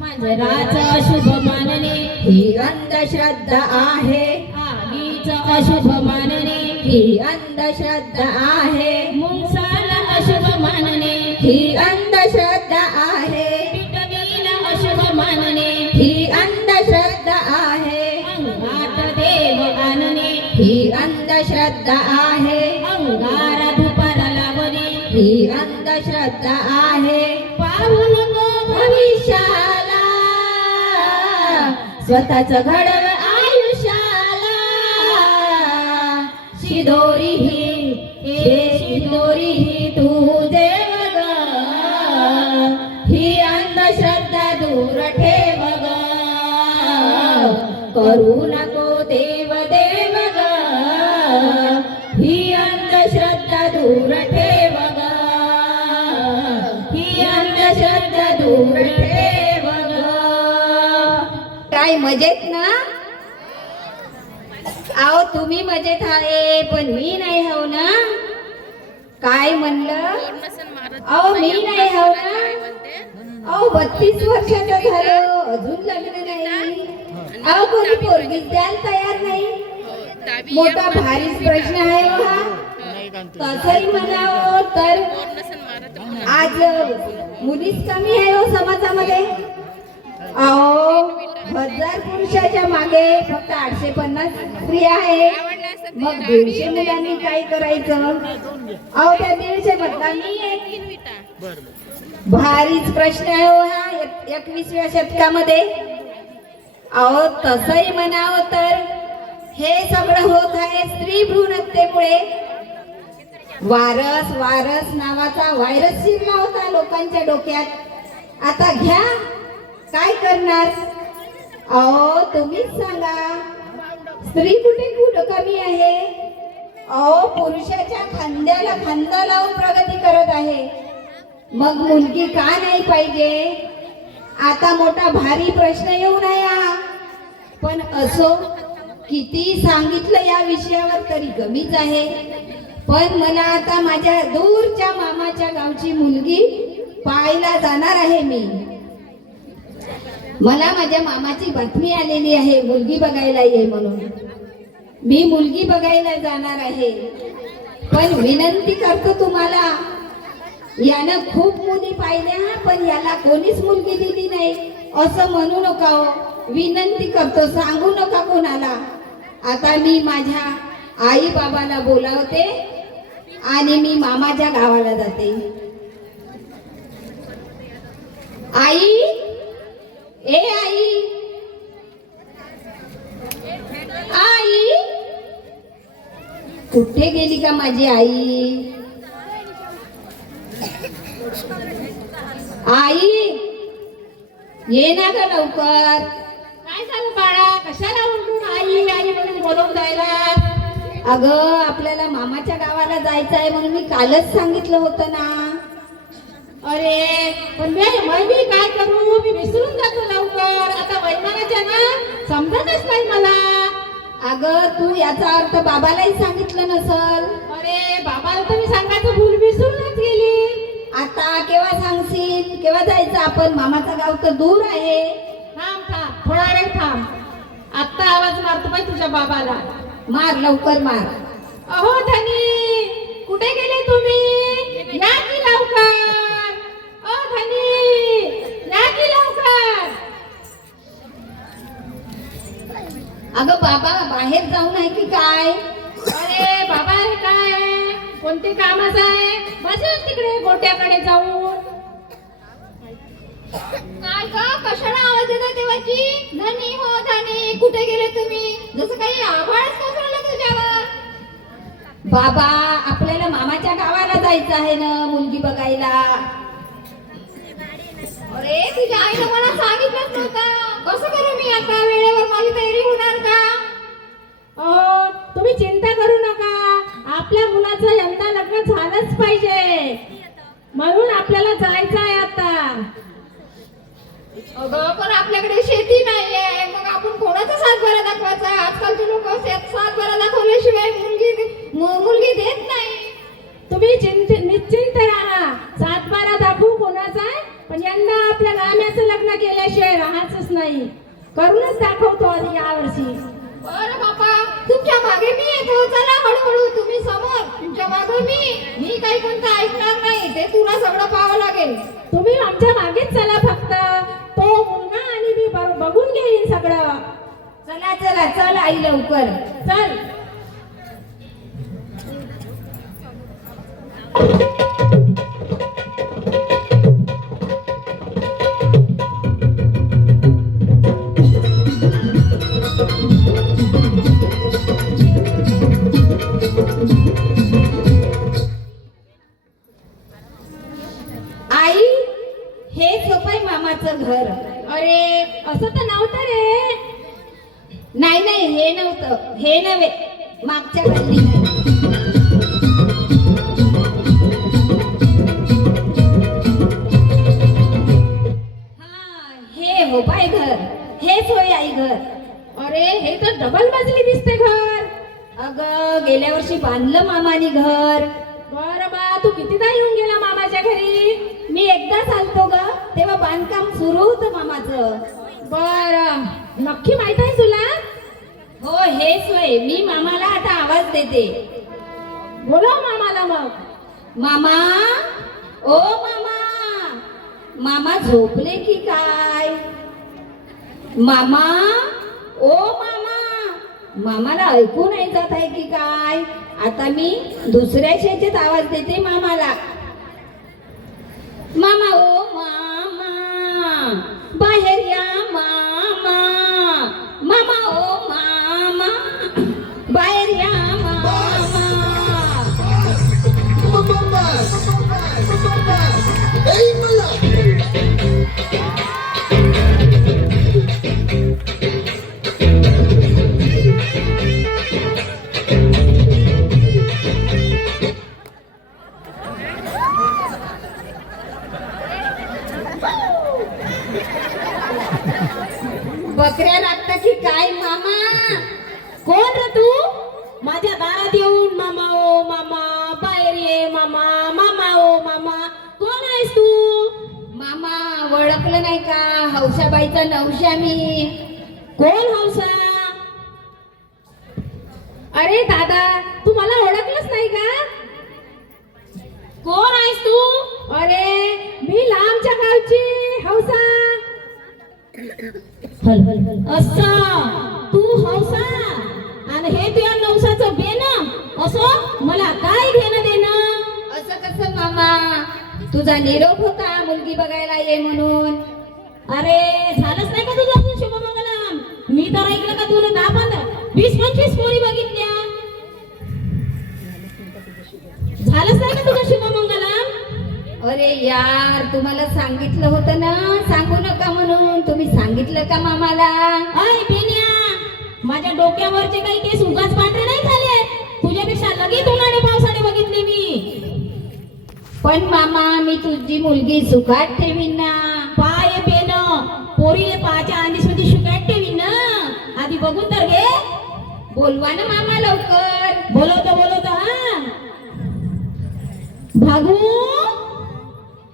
मांजराचा अशुभ मानणे ही अंधश्रद्धा आहे आगीचा अशुभ मानणे ही अंधश्रद्धा आहे मुंगसाला अशुभ मानणे ही अंधश्रद्धा आहे पिटवीला अशुभ मानणे ही अंधश्रद्धा आहे अंगात देव आणणे ही अंधश्रद्धा आहे अंगारा धुपारा लावणे ही अंधश्रद्धा आहे पाहू नको भविष्याला स्वतःच घडव आयुष्याला शिदोरी ही तू देव ग ही अंधश्रद्धा दूर ठेव ग करू नको देव देव ग ही अंधश्रद्धा दूर ठेव ग ही अंधश्रद्धा दूर ठेव ग काय मजेत ना आओ तुम्ही मजेत आहे पण मी नाही हो ना काय म्हणलं अहो मी नाही हो ना अहो 32 वर्षाचं झालं अजून लग्न नाही अहो कोणी पोरगी द्यायला तयार नाही मोठा भारीच प्रश्न आहे हो हा तसंही म्हणावं तर आज मुलीच कमी आहे हो समाजामध्ये अहो 1000 पुरुषाच्या मागे फक्त 850 स्त्रिया आहे मग 150 मुलांनी काय करायचं अहो त्या 150 मधला मी एक भारीच प्रश्न आहे हो हा 21व्या शतकामध्ये अहो तसंही म्हणावं तर हे सगळं होत आहे स्त्री भ्रूण हत्येमुळे वारस नावाचा व्हायरस शिरला होता लोकांच्या डोक्यात आता घ्या काय करणार अहो तुम्हीच सांगा स्त्री कुठे कमी आहे अहो पुरुषाच्या खांद्याला खांदा लावून प्रगती करत आहे मग मुलगी का नाही पाहिजे आता मोठा भारी प्रश्न येऊ नये हा पण असो किती सांगितलं या विषयावर तरी कमीच आहे पण मला आता माझ्या दूरच्या मामाच्या गावची मुलगी पाहायला जाणार आहे मी मला माझ्या मामाची बातमी आलेली आहे मुलगी बघायला ये म्हणून मी मुलगी बघायला जाणार आहे पण विनंती करतो तुम्हाला यानं खूप मुली पाहिल्या पण याला कोणीच मुलगी दिली नाही असं म्हणू नका हो विनंती करतो सांगू नका कोणाला आता मी माझ्या आई बाबाला बोलावते आणि मी मामाच्या गावाला जाते आई ए आई आई कुठे गेली का माझी आई आई ये ना ग लवकर काय झालं बाळा कशाला उलटून आई आई म्हणून बोलवून जायला अगं आपल्याला मामाच्या गावाला जायचं आहे म्हणून मी कालच सांगितलं होतं ना अरे पण मी काय करू मी विसरून जातो लवकर आता वैमानाच्या ना समजतच नाही मला अगं तू याचा अर्थ बाबालाही सांगितलं नसल अरे बाबाला तर मी सांगायचं भूल विसरूनच गेली आता केव्हा सांगशील केव्हा जायचं आपण मामाचं गाव तर दूर आहे थांब थोडा वेळ थांब आत्ता आवाज मारतो बाई तुझ्या बाबाला मार लवकर मार अहो धनी कुठे गेले तुम्ही या की लवकर ओ धनी या की लवकर अगं बाबा बाहेर जाऊन आहे की काय अरे बाबा रे काय कोणते कामाचं आहे बसेल तिकडे गोट्याकडे जाऊन काय का कशाला आवाज येतो तेव्हाची धनी हो धनी कुठे गेले तुम्ही जसं काही आभाळच कोसळलं तुझ्यावर बाबा आपल्याला मामाच्या गावाला जायचं आहे ना मुलगी बघायला अरे तुझ्या आईने मला सांगितलंच नव्हतं कसं करू मी आता वेळेवर माझी तयारी होणार का अहो तुम्ही चिंता करू नका आपल्या मुलाचं यंदा लग्न झालंच पाहिजे म्हणून आपल्याला जायचं आहे आता अगं पण आपल्याकडे शेती नाहीये, मग आपण कोणाचा सातबारा दाखवायचा? आजकालचे लोक सातबारा दाखवल्याशिवाय मुलगी देत नाही. तुम्ही निश्चिंत राहा, सातबारा दाखवू कोणाचा आहे, पण यंदा आपल्या राम्याचं लग्न केल्याशिवाय राहायचंच नाही. करूनच दाखवतो आधी यावर्षी. बरं बापा, तुमच्या मागे मी येतो. चला हळूहळू, तुम्ही समोर, तुमच्या मागे मी काही कोणतं ऐकणार नाही. ते तुला सगळं पाहावं लागेल. तुम्ही आमच्या मागेच चला फक्त. तो मुलगा आणि मी बघून घेईन सगळं. चला चला चल आई, लवकर चल. आई, हे सोपाई मामाचं घर. अरे असं तर नव्हतं रे. नाही नाही, हे नव्हतं, हे नव्हे, मागच्या गल्ली. हा, हे हो बाय घर, हेच होय आई घर. अरे हे तर डबल मजली दिसते घर. अगं गेल्या वर्षी बांधलं मामानी घर. बरं बा, तू कितीदा येऊन गेला मामाच्या घरी? मी एकदाच आलतो ग, तेव्हा बांधकाम सुरू होतं मामाचं. बरं, नक्की माहित आहे तुला? हो हेच होय. मी मामाला आता आवाज देते. बोलव मामाला मग. मामा, ओ मामा. मामा झोपले की काय? मामा, ओ मामा. मामाला ऐकू नाही जात आहे की काय? आता मी दुसऱ्या शेतीत आवाज देते मामाला. मामा, ओ मामा, बाहेर या मामा. मामा, ओ मामा, बाहेर या मामा. बकऱ्या राखता की काय मामा? कोण रे तू? माझ्या दारात येऊन मामा ओ मामा, बाहेर ये मामा, मामा ओ मामा. कोण आहेस तू? मामा ओळखलं नाही का? हौसाबाईचा नवशा मी. कोण हौसा? अरे दादा, तू मला ओळखलंच नाही का? कोण आहेस तू? अरे मी लांबच्या गावची हौसा. हल हल हल. असा तू हौसा आणि हे तुझ्या नवसाचं बेन. असं मला काय घेणं देणं? असं कसं मामा? तुझा निरोप होता मुलगी बघायला ये म्हणून. अरे झालंच नाही का तुझं अजून शुभमंगलम? मी तर ऐकलं का तुला 10, 15, 20, 25 पोरी बघितल्या. झालंच नाही का तुझं शुभमंगलम? अरे यार, तुम्हाला सांगितलं होतं ना सांगू नका म्हणून. तुम्ही सांगितलं का मामाला? अय बेन्या, माझ्या डोक्यावरचे काही केस उगाच पांढरे नाही झाले. तुझ्यापेक्षा लगेच उन्हाळे पावसाळे बघितले मी. पण मामा, मी तुझी मुलगी सुखात ठेवीन ना. पाय बेन, पोरीले पाच्या आधीच शुकाट ठेवी ना. आधी बघून तर घे. बोलवा ना मामा लवकर. बोलवतो हा. भागू,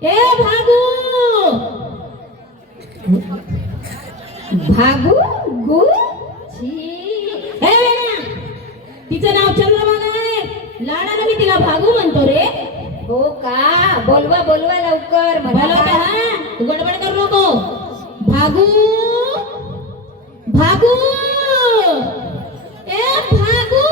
ए भागू. भागू गु छी. ए बेन्या, तिचं नाव चंद्रभागा आहे. लाडाला मी तिला भागू म्हणतो रे. हो का? बोलवा बोलवा लवकर. बोलवते हा, तू गडबड करू नको. भागू, भागू, ए भागू.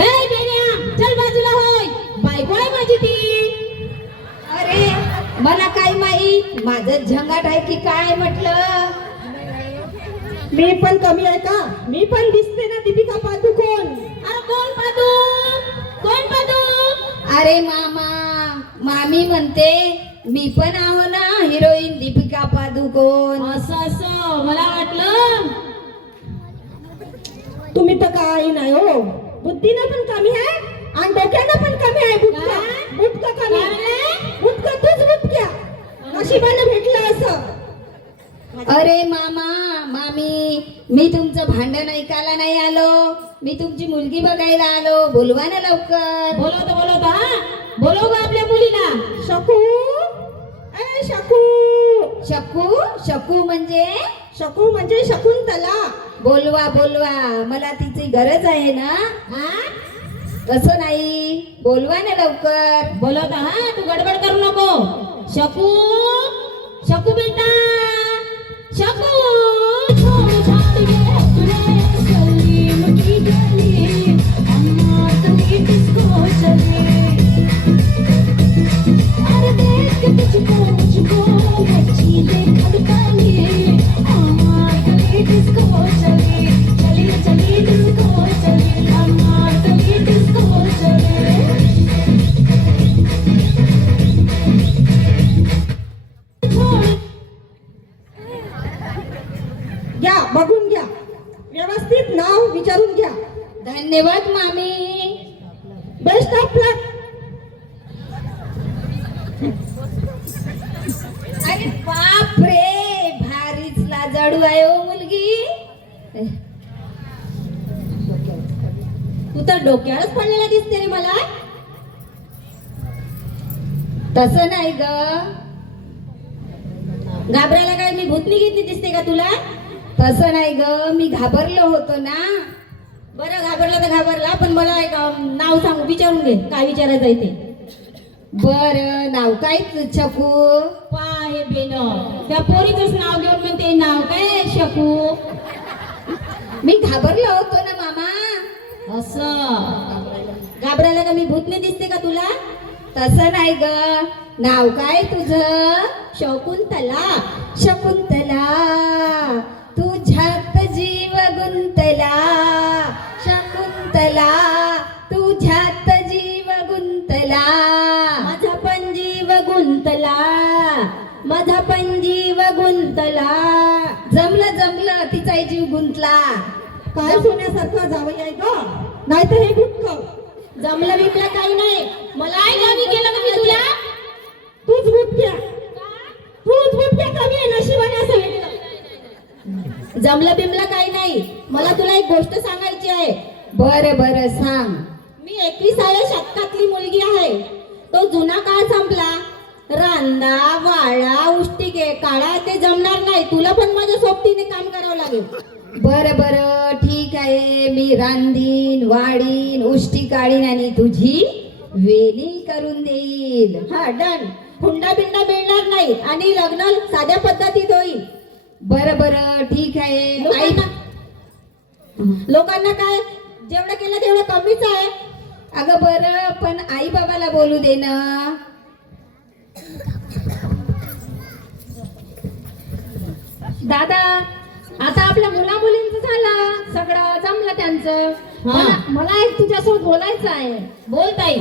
ए बेन्या, चल बाजूला होय. बायको आहे माझी ती. अरे मला काय माहित, माझं झंगाट आहे की काय म्हटलं. मी पण कमी आहे का? मी पण दिसते ना दीपिका पादुकोण. अरे कोण पादू? अरे मामा, मामी म्हणते मी पण आहो ना हिरोईन दीपिका पादुकोण. असं असं मला वाटलं. तुम्ही तर काही नाही हो, बुद्धीनं पण कमी आहे आणि डोक्यानं पण कमी आहे. बुटका काय? बुटका कमी काय रे? बुटका तूच बुटक्या नशिबानं भेटलं असं. अरे मामा मामी, मी तुमचं भांडण ऐकायला नाही आलो, मी तुमची मुलगी बघायला आलो. बोलवा ना लवकर. बोलवतो हा, बोलव ग आपल्या मुलीला. शकू, ए शकू. शकू, शकू म्हणजे शकू म्हणजे शकुंतला. बोलवा बोलवा, मला तिची गरज आहे ना. हा तसं नाही, बोलवा ना लवकर. बोलवतो हा, तू गडबड करू नको. शकू, शकू बेटा, शकू. घ्या, बघून घ्या, व्यवस्थित नाव विचारून घ्या. धन्यवाद मामी. बेस्ट ऑफ लक. अरे बाप रे, भारीच लाजाळू आहे हो मुलगी. तू तर डोक्यावरच पडलेला दिसते रे मला. तसं नाही ग, घाबरायला काय मी भूतनी घेतली दिसते का तुला? तसं नाही ग, मी घाबरलो होतो ना. बरं घाबरला तर घाबरला, पण मला एक नाव सांगू, विचारून घे काय विचारायचं आहे ते. बर, नाव काय शकू? पाहे बेन, त्या पोरीचंच नाव घेऊन म्हणते नाव काय शकू. मी घाबरलो होतो ना मामा. असं घाबरायला का मी भूतनी दिसते का तुला? तसं नाही ग, नाव काय तुझं? शकुंतला. शकुंतला, तुझ्यात जीव गुंतला. शकुंतला, तुझ्यात जीव गुंतला. माझा पण जीव गुंतला, माझा पण जीव गुंतला. जमलं जमलं, तिचा जीव गुंतला. काय सोन्यासारखं जावई आहे ग, नाही तर हे बुटकं. जमलं बिमलं काही नाही, मला आई गावी केलं का मी तुला? तूच बुटक्या, तूच बुटक्या कमी आहे, नशिबाने असं भेटलं. जमलं बिमलं काही नाही, मला तुला एक गोष्ट सांगायची आहे. बर बर सांग. मी 21व्या शतकातली मुलगी आहे. तो जुना काळ संपला. रांदा वाळा उष्टिके काळा ते जमणार नाही. तुला पण माझ्या सोबतीने काम करावं लागेल. बर बर ठीक आहे, मी रांधीन वाढीन उष्टी काढीन आणि तुझी वेणी करून देईल. हा डन. हुंडा बिंडा मिळणार नाही आणि लग्न साध्या पद्धतीत होईल. बर बर ठीक आहे. आई लोकांना काय जेवढं केलं तेवढं कमीच आहे. अगं बर, पण आई बाबाला बोलू दे ना. दादा, आता आपल्या मुला मुलींचं झालं, सगळं जमलं त्यांचं. मला एक तुझ्यासोबत बोलायचं आहे. बोल ताई.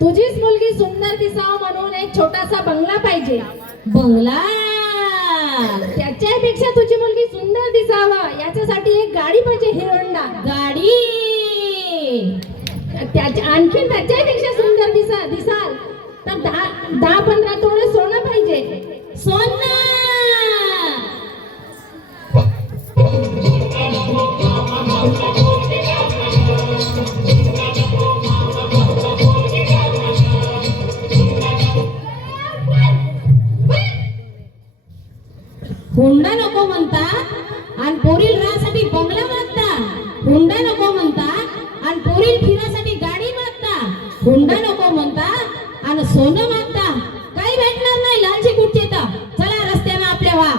तुझीच मुलगी सुंदर दिसावं म्हणून एक छोटासा बंगला पाहिजे. बंगला. त्याच्यापेक्षा तुझी मुलगी सुंदर दिसावं याच्यासाठी एक गाडी पाहिजे, हिरो होंडा गाडी. आणखी त्याच्यापेक्षा सुंदर दिसाल तर 10-15 तोळे सोनं पाहिजे. सोना. हुंडा नको म्हणता आणि पोरील राहण्यासाठी बंगला मागता. हुंडा नको म्हणता आणि पोरील फिरासाठी गाडी मागता. हुंडा नको म्हणता आणि सोनं मागता. काही भेटणार नाही. लालची कुठचे तर चला रस्त्यानं आपल्या वा.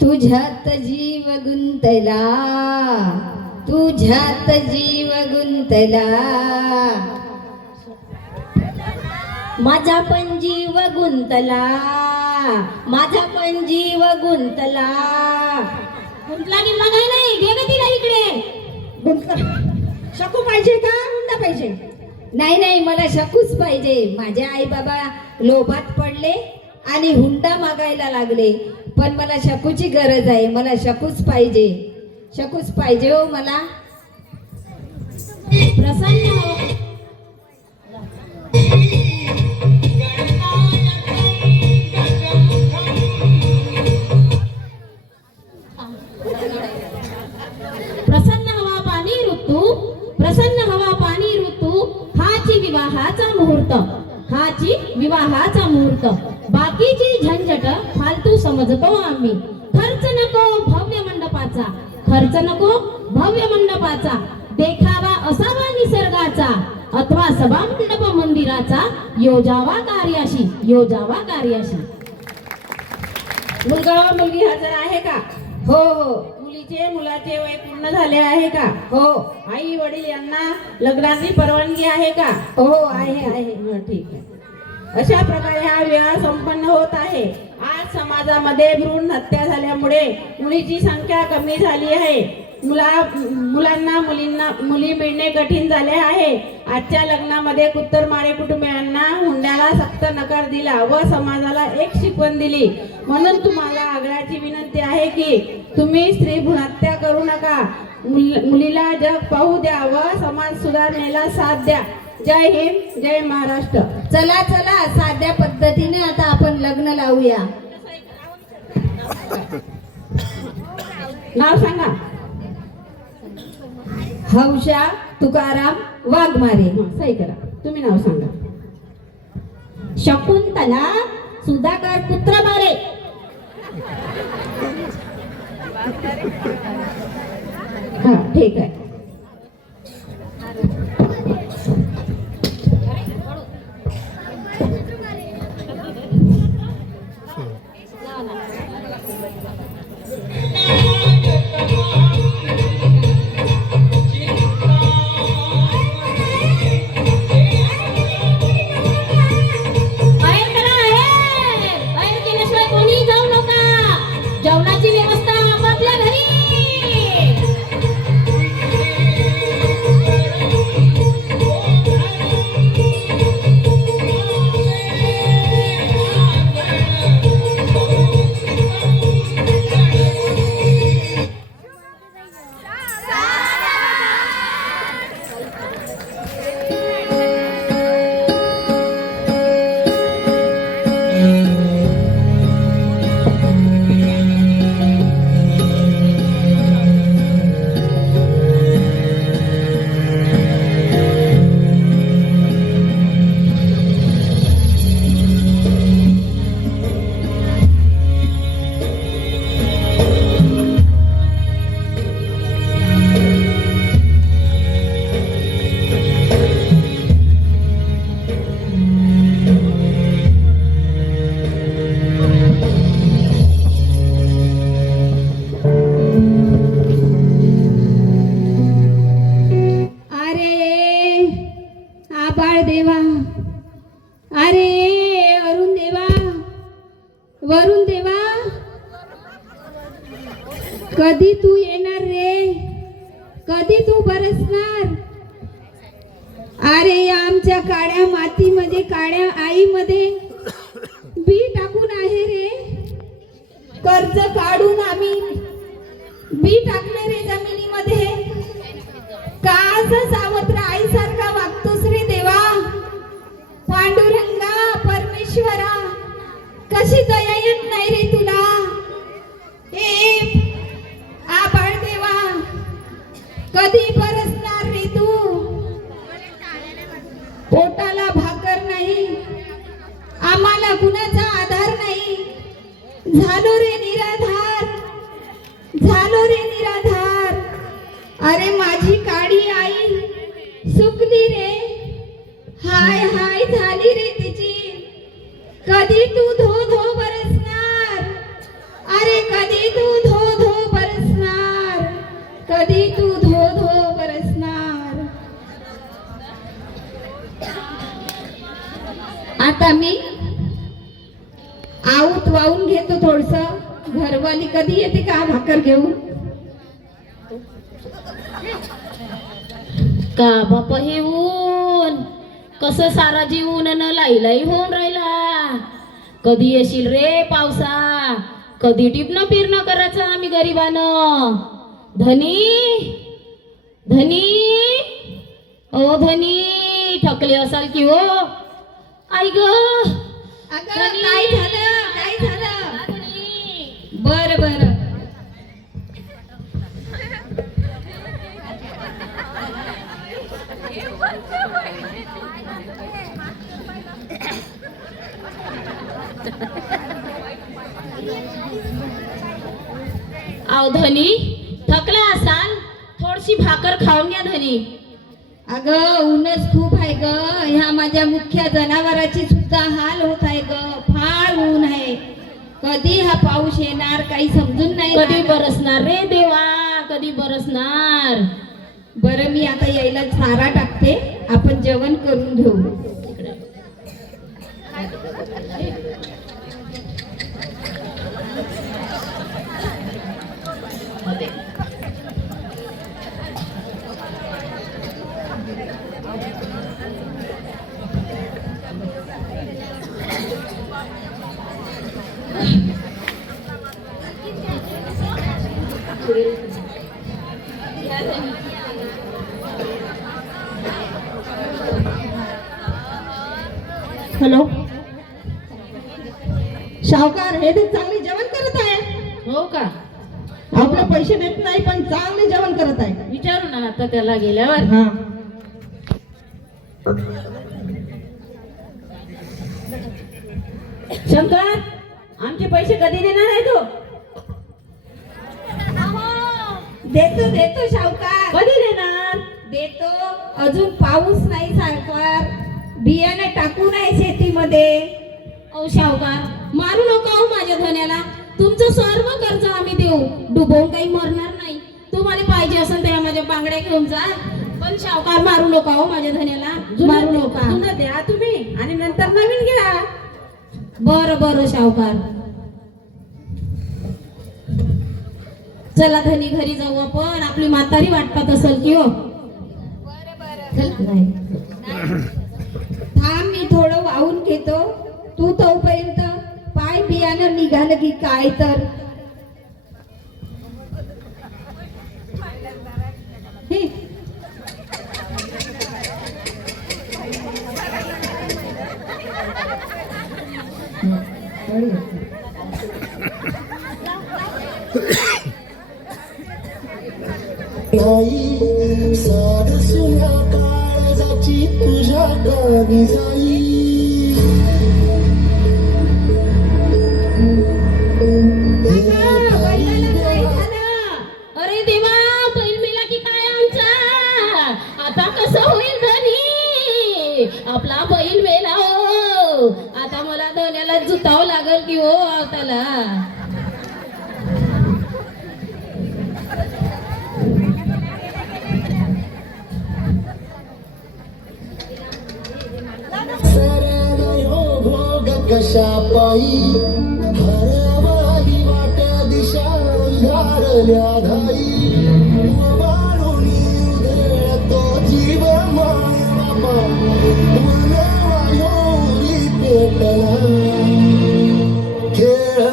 तुझ्यात जीव गुंतला, तुझ्यात जीव गुंतला. माझा पण जीव गुंतला, माझा पण जीव गुंतला. गुंतला गिंतला काही नाही. घे ग तिला इकडे. शकू पाहिजे का हुंडा पाहिजे? नाही नाही, मला शकूच पाहिजे. माझे आई बाबा लोभात पडले आणि हुंडा मागायला लागले, पण मला शकूची गरज आहे. मला शकूच पाहिजे, शकूच पाहिजे हो मला. प्रसन्न हवा प्रसन्न हवा पाणी ऋतू, प्रसन्न हवा पाणी ऋतू, हाची विवाहाचा मुहूर्त, हाची विवाहाचा मुहूर्त. बाकीची झंझट फालतू समजतो आम्ही. खर्च नको भव्य मंडपाचा, खर्च नको भव्य मंडपाचा. देखावा असावा निसर्गाचा, अथवा सभा मंडप मंदिराचा. योजावा कार्याशी, योजावा कार्याशी. मुलगा व मुलगी हजर आहे का? हो हो मुलीचे मुलाचे वय पूर्ण झाले आहे का? हो आई वडील यांना लग्नाची परवानगी आहे का? हो आहे आहे. हं, ठीक आहे. अशा प्रकारे हा विवाह संपन्न होत आहे. आज समाजामध्ये भ्रूण हत्या झाल्यामुळे मुलीची संख्या कमी झाली आहे. मुलांना मुली मिळणे कठीण झाले आहे. आजच्या लग्नामध्ये कुत्तरमाळे कुटुंबियांना हुंड्याला सक्त नकार दिला व समाजाला एक शिकवण दिली. म्हणून तुम्हाला आग्रहाची विनंती आहे की तुम्ही स्त्री भ्रूणहत्या करू नका. मुलीला जग पाहू द्या व समाज सुधारणेला साथ द्या. जय हिंद, जय महाराष्ट्र. चला चला, साध्या पद्धतीने आता आपण लग्न लावूया. नाव सांगा. हौशा तुकाराम वाघमारे. हं, सही करा. तुम्ही नाव सांगा. शकुंतला सुधाकर कुत्रमारे. हा, ठीक आहे. बाहेर करा, बाहेर. बाहेर केल्याशिवाय कोणी जाऊ नका. जेवणाची व्यवस्था आपापल्या घरी. बाळ देवा, अरे अरुण देवा, वरुण देवा, कधी तू येणार रे, कधी तू बरसणार? अरे या आमच्या काळ्या मातीमध्ये, काळ्या आईमध्ये बी टाकून आहे रे, कर्ज काढून आम्ही बी टाकले रे जमिनीमध्ये. का असं सावत्र आईसारखा वागतोस रे देवा? पांडुरंगा परमेश्वरा, कशी दया येत नाही रे तुला? हे आबाळ देवा, कधी बरसणार रे तू? पोटाला भाकर नाही, आम्हाला कुणाचा आधार नाही. झालो रे निराधार, झालो रे निराधार. अरे माझी काळी आई सुकली रे, हाय हाय झाली रे तिची. कधी तू धो धो बरसणार? अरे कधी तू धो धो बरसणार? कधी तू धो धो बरसणार? आता मी आऊत वाहून घेतो थोडस. घरवाली कधी येते का भाकर घेऊन? का बाप हे ऊन, कसं सारा जीव उन्हानं लाई होऊन राहिला. कधी येशील रे पावसा, कधी टिपणं फिरणं करायचं आम्ही गरिबानं. धनी धनी ओ धनी, थकले असाल की हो. आई ग अगं काय झालं धनी. बर आव धनी, थकला असाल, थोडीशी भाकर खाऊन घ्या धनी. अगं ऊनच खूप आहे ग. ह्या माझ्या मुख्य जनावराची सुद्धा हाल होत आहे ग. फार ऊन आहे. कधी हा पाऊस येणार काही समजून नाही कधी राहिलं. बरसणार रे देवा, कधी बरसणार. बरं मी आता यायला चारा टाकते, आपण जेवण करून घेऊ. हॅलो सावकार, हे ते चांगले जेवण करत आहे. हो का? आपले पैसे देत नाही पण चांगले जेवण करत आहे. विचारू ना आता त्याला गेल्यावर. हा शंकर, आमचे पैसे कधी देणार आहे तू? देतो सावकार, कधी देणार? देतो. अजून पाऊस नाही सावकार, बियाणं टाकू नाही शेतीमध्ये. औ शावकार, मारू नका हो माझ्या धन्याला. तुमचं सर्व कर्ज आम्ही देऊ, डुबवून काही मरणार नाही. तुम्हाला पाहिजे असेल तेव्हा माझ्या बांगड्या घेऊन जा, पण शावकार मारू नका हो माझ्या धन्याला, मारू नका. जुनं द्या तुम्ही आणि नंतर नवीन घ्या. बरं शावकार. चला धनी, घरी जाऊ आपण. आपली म्हातारी वाट पाहत असेल की हो. नाही. थांब, मी थोडं वाहून घेतो. तू तोपर्यंत पाय बियाणं निघालं की काय तर. हे. नाही साध सुन्या काळजाची तुझ्या गावी जाई. अरे देवा, बैल मेला की काय आमचा? आता कसं होईल धनी? आपला बैल मेला हो. आता मला धन्याला जुतावं लागल की हो आवताला. कशा पायी हरवाही वाट दिशा अंधारल्या धाई. वाळूनी उधळतो जीव माय बाबा, मन वायोरी पेटला. खेळ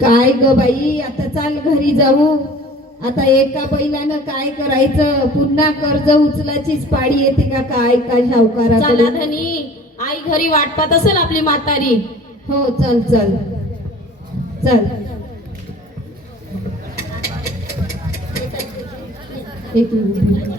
काय ग बाई, आता चाल घरी जाऊ. आता एका बैलानं काय करायचं? पुन्हा कर्ज उचलाचीच पाडी येते का काय का चला सावकाराकडे? धनी, आई घरी वाट पाहत असेल आपली म्हातारी. हो चल चल चल. एक मिनिट.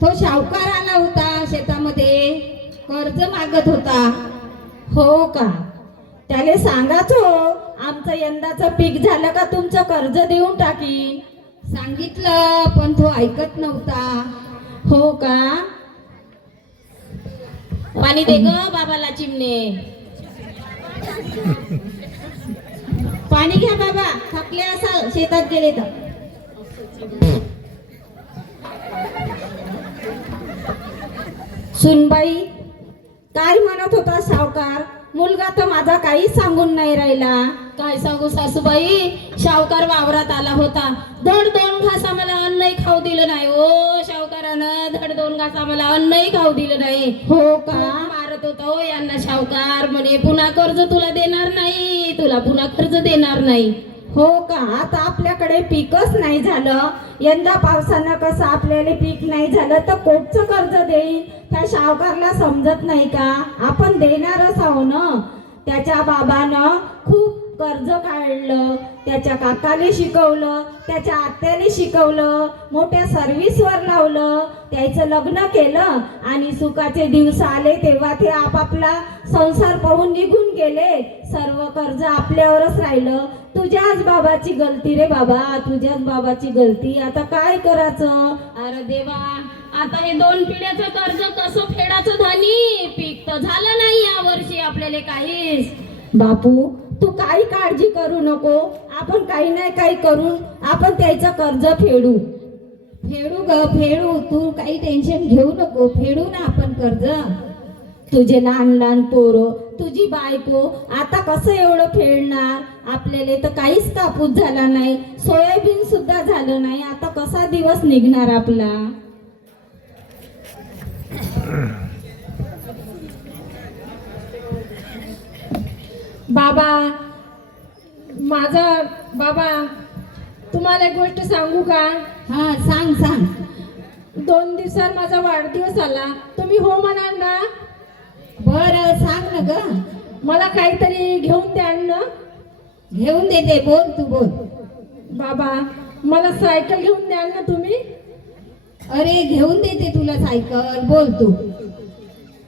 तो सावकार आला होता शेतामध्ये, कर्ज मागत होता. हो का? त्याले सांगाच हो, आमचं यंदाचं पीक झालं का तुमचं कर्ज देऊन टाकीन. सांगितलं पण तो ऐकत नव्हता. हो का? पाणी दे ग बाबाला चिमणे. पाणी घ्या बाबा, थकले असाल शेतात गेले तर. सुनबाई, काय म्हणत होता सावकार? मुलगा तर माझा काहीच सांगून नाही राहिला. काय सांगू सासूबाई, शावकार वावरात आला होता. धड दोन घास आम्हाला अन्नही खाऊ दिलं नाही. ओ शावकारानं धड दोन घास आम्हाला अन्नही खाऊ दिलं नाही. हो का? मारत होता हो यांना शावकार. म्हणे पुन्हा कर्ज तुला देणार नाही, तुला पुन्हा कर्ज देणार नाही. हो का? आता आपल्याकडे पीकच नाही झालं. यंदा पावसानं कसं आपल्याला पीक नाही झालं तर कोटचं कर्ज देईन? त्या सावकारला समजत नाही का? आपण देणारच आहो ना. त्याच्या बाबानं खूप कर्ज काढलं, त्याच्या काकाने शिकवलं, त्याच्या आत्याने शिकवलं, मोठ्या सर्व्हिसवर लावलं, त्याचं लग्न केलं आणि सुखाचे दिवस आले तेव्हा ते आपापला संसार पाहून निघून गेले. सर्व कर्ज आपल्यावरच राहिलं. तुझ्याच बाबाची गलती रे बाबा, तुझ्याच बाबाची गलती. आता काय करायचं? अरे देवा, आता हे 2 पिढ्याचं कर्ज कसं फेडायचं धनी? पीक तर झालं नाही या वर्षी आपल्याला काहीच. बापू, तू काही काळजी करू नको. आपण काही नाही काही करून आपण त्याचं कर्ज फेडू. फेडू ग फेडू, तू काही टेन्शन घेऊ नको, फेडू ना आपण कर्ज. तुझे लहान लहान पोरं, तुझी बायको, आता कसं एवढं फेडणार? आपल्याला तर काहीच कापूस झाला नाही, सोयाबीन सुद्धा झालं नाही. आता कसा दिवस निघणार आपला? बाबा, माझा बाबा, तुम्हाला एक गोष्ट सांगू का? हा सांग सांग. 2 दिवसात माझा वाढदिवस आला. तुम्ही हो म्हणाल ना? बरं सांग ना ग. मला काहीतरी घेऊन द्याल ना? घेऊन देते, बोल तू बोल. बाबा, मला सायकल घेऊन द्याल ना तुम्ही? अरे घेऊन देते तुला सायकल, बोल तू.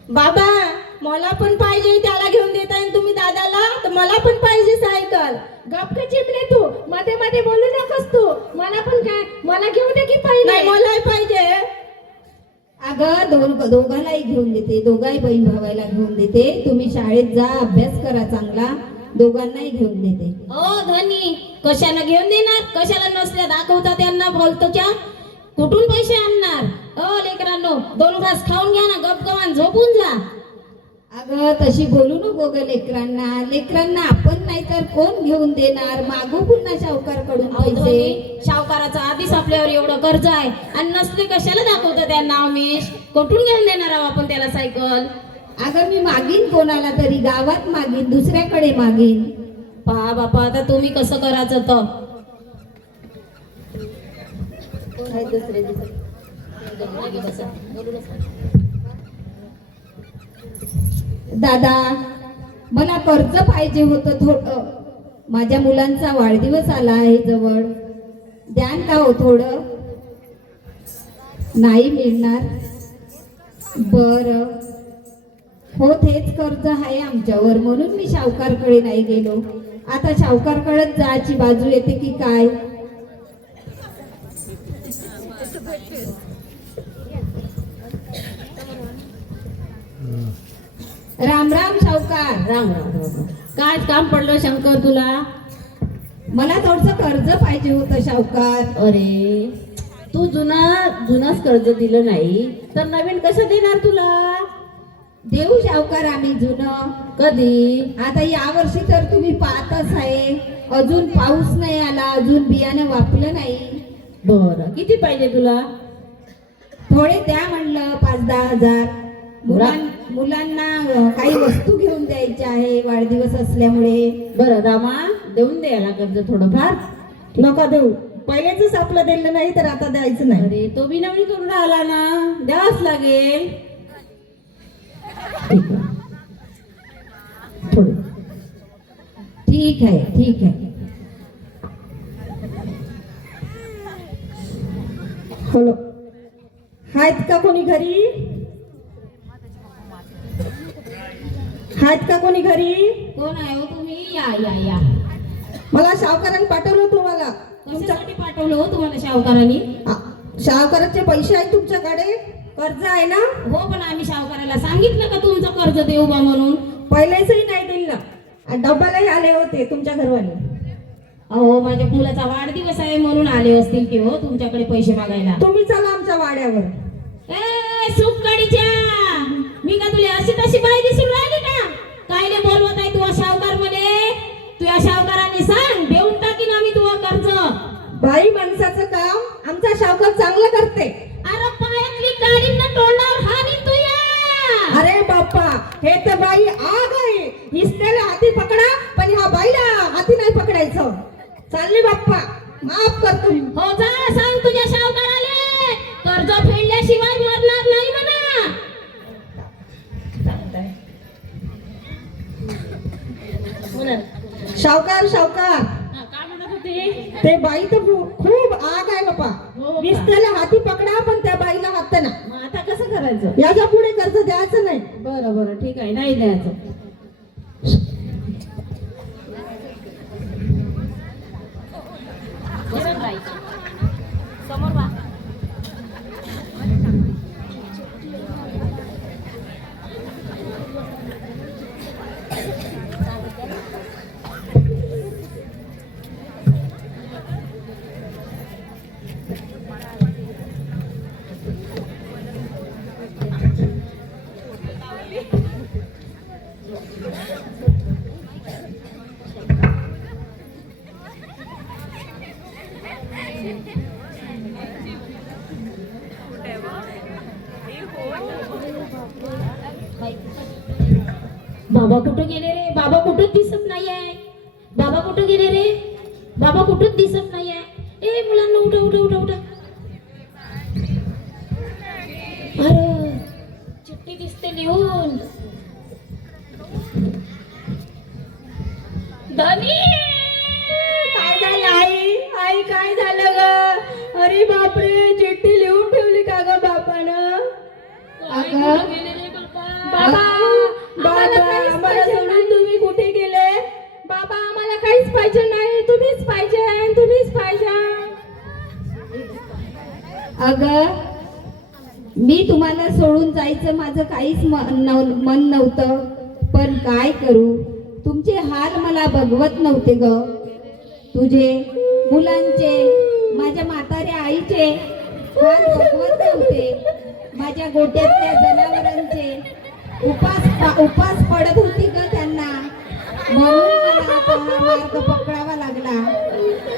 बाबा, मला पण पाहिजे. त्याला घेऊन देताय तुम्ही दादाला, तर मला पण पाहिजे सायकल. गप्प चिमले तू, मध्ये मध्ये बोलू नकोस तू. मला पण काय, मला घेऊ दे की पहिले. नाही, मलाही पाहिजे. अगं दोघांनाही घेऊन देते, दोघाही बहीण भावाला घेऊन देते. तुम्ही शाळेत जा, अभ्यास करा चांगला, दोघांनाही घेऊन देते. ओ धनी, कशाला घेऊन देणार? कशाला नसल्या दाखवता त्यांना बोलतोच्या? कुठून पैसे आणणार? ओ लेकरांनो, 2 घास खाऊन घ्या ना, गपगवान झोपून जा. अगं तशी बोलू नको ग लेकरांना. लेकरांना आपण नाही तर कोण घेऊन देणार? मागू पुन्हा सावकारकडून अहो पैसे. धनी, शावकाराचं आधीच आपल्यावर एवढं कर्ज आहे आणि नसले कशाला दाखवतं त्यांना उमेश? कुठून घेऊन देणार आहोत आपण त्याला सायकल? अगं मी मागीन कोणाला तरी, गावात मागीन, दुसऱ्याकडे मागीन. पहा बापा, आता तुम्ही कसं करायचं तर? दादा, मला कर्ज पाहिजे होतं थोडं. माझ्या मुलांचा वाढदिवस आला आहे जवळ, द्यान का हो थोडं? नाही मिळणार? बरं, हो तेच कर्ज आहे आमच्यावर, म्हणून मी सावकारकडे नाही गेलो. आता सावकारकडेच जायची बाजू येते की काय? राम राम सावकार. राम राम राम. काय काम पडलं शंकर तुला? मला थोडस कर्ज पाहिजे होतं सावकार. अरे, तू जुनाच कर्ज दिलं नाही तर नवीन कसं देणार तुला? देऊ सावकार आम्ही जुनं. कधी? आता या वर्षी तर तुम्ही पाहतच आहे, अजून पाऊस नाही आला, अजून बियाणं वापलं नाही. बरं, किती पाहिजे तुला? थोडे द्या म्हणलं, 5-10 हजार. मुलांना काही वस्तू घेऊन द्यायच्या आहे वाढदिवस असल्यामुळे. बरं रामा, देऊन दे याला कर्ज थोडंफार. नका देऊ, पहिलेच आपलं दिलं नाही तर आता द्यायचं नाही. अरे, तो बी नवीन करून आला ना, द्यावाच लागेल. थोडे ठीक आहे, ठीक आहे. आहेत का कोणी घरी? आहेत का कोणी घरी? कोण आहे हो तुम्ही? या या या. मला सावकारांनी पाठवलं तुम्हाला. कशासाठी पाठवलं हो तुम्हाला सावकारांनी? सावकाराचे पैसे आहेत तुमच्याकडे? कर्ज आहे ना? हो, पण आम्ही सावकाराला सांगितलं का तुमचं कर्ज देऊ बा म्हणून? पहिलेचही नाही दिलं आणि डब्यालाही आले होते तुमच्या घरवाले. अहो, माझ्या मुलाचा वाढदिवस आहे म्हणून आले असतील की हो तुमच्याकडे पैसे मागायला. तुम्ही चला आमच्या वाड्यावर. ए सुककडीच्या, मी का तुला अशी तशी बाई दिसून राहिली का? कायले बोलवत आहे तू सावकार मध्ये? तुझ्या सावकारांनी सांग, देऊन टाकीन आम्ही तुझं कर्ज. बाई माणसाचं काम आमचा सावकार चांगलं करते. अरे पायातली गाडी ना तोंडावर हानी तुया. अरे बाप्पा, हे तर बाई आग आहे. हिसण्याला हाती पकडा, पण ह्या बाईला हाती नाही पकडायचं. चालले बाप्पा, माफ कर तुम्ही. हो, जा सांग तुझ्या सावकाराले, कर्ज फेडल्याशिवाय मरणार नाही म्हणा. सावकार सावकार, काय म्हणत होते? ते बाई तर खूप आग आहे बाप्पा. हो का? विसण्याला हाती पकडा, पण त्या बाईला हात ना. मग आता कसं करायचं? याच्या पुढे कर्ज द्यायचं नाही. बरं बरं, ठीक आहे, नाही द्यायचं. बाबा कुठं गेले रे? बाबा कुठंच दिसत नाही आहे. बाबा कुठं गेले रे? बाबा कुठंच दिसत नाही आहे. ए मुलांना उठा उठा उठा उठा. अरे चिठ्ठी दिसते लिहून. धनी, काय झालं आई? आई काय झालं ग? अरे बापरे, चिठ्ठी लिहून ठेवली का ग बापानं? कुठं गेले रे बाबा? बाबा, आम्हाला सोडून तुम्ही कुठे गेले? बाबा, आम्हाला काहीच पाहिजे नाही. तुम्हीच पाहिजे, तुम्हीच पाहिजे. अगं, मी तुम्हाला सोडून जायचं माझं काहीच मन नव्हतं, पण काय करू, तुमचे हाल मला बघवत नव्हते ग. तुझे, मुलांचे, माझ्या म्हाताऱ्या आईचे हाल बघवत नव्हते. माझ्या गोट्यातल्या जनावरांचे उपास पडत होती ग त्यांना, म्हणून मला आता हा मार्ग पकडावा लागला.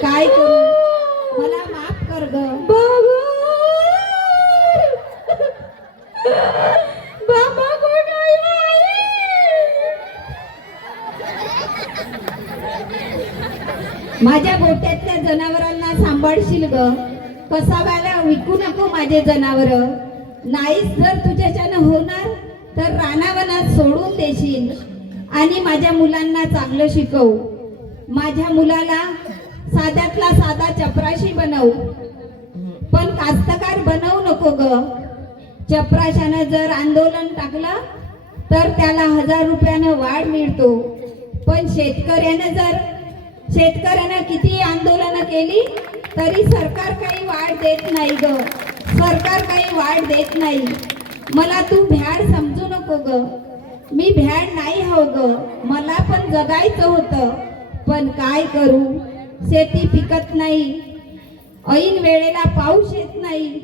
काय करू, मला माफ कर ग. बाबा कोण माझ्या गोट्यातल्या जनावरांना सांभाळशील ग. कसाव्याला विकू नको माझे जनावर. नाहीच जर तुझ्याच्यानं होणार तर रानावनात सोडून देशील आणि माझ्या मुलांना चांगलं शिकव. माझ्या मुलाला साध्यातला साधा चपराशी बनव, पण कास्तकार बनवू नको ग. चपराशानं जर आंदोलन टाकलं तर त्याला 1000 रुपयानं वाढ मिळतो, पण शेतकऱ्यानं किती आंदोलन केली तरी सरकार काही वाढ देत नाही ग. सरकार काही वाढ देत नाही. मला तू भ्याड समजू नको ग. मी भ्याड नाही हो ग. मला पण जगायचं होतं, पण काय करू, शेती पिकत नाही, ऐन वेळेला पाऊस येत नाही,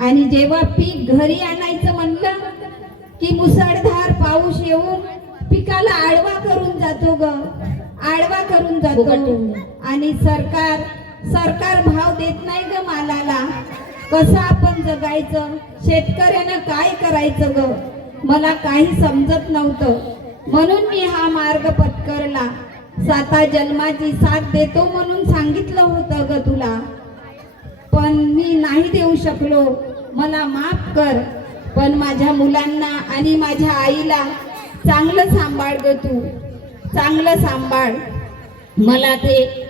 आणि जेव्हा पीक घरी आणायचं म्हणलं की मुसळधार पाऊस येऊन पिकाला आडवा करून जातो ग. आडवा करून जातो. आणि सरकार भाव देत नाही ग मालाला. कसं आपण जगायचं, शेतकऱ्यानं काय करायचं ग. मला काही समजत नव्हतं, म्हणून मी हा मार्ग पत्करला. 7 जन्माची साथ देतो म्हणून सांगितलं होतं ग तुला, पण मी नाही देऊ शकलो. मला माफ कर, पण माझ्या मुलांना आणि माझ्या आईला चांगलं सांभाळ ग तू. चांगलं सांभाळ. मला ते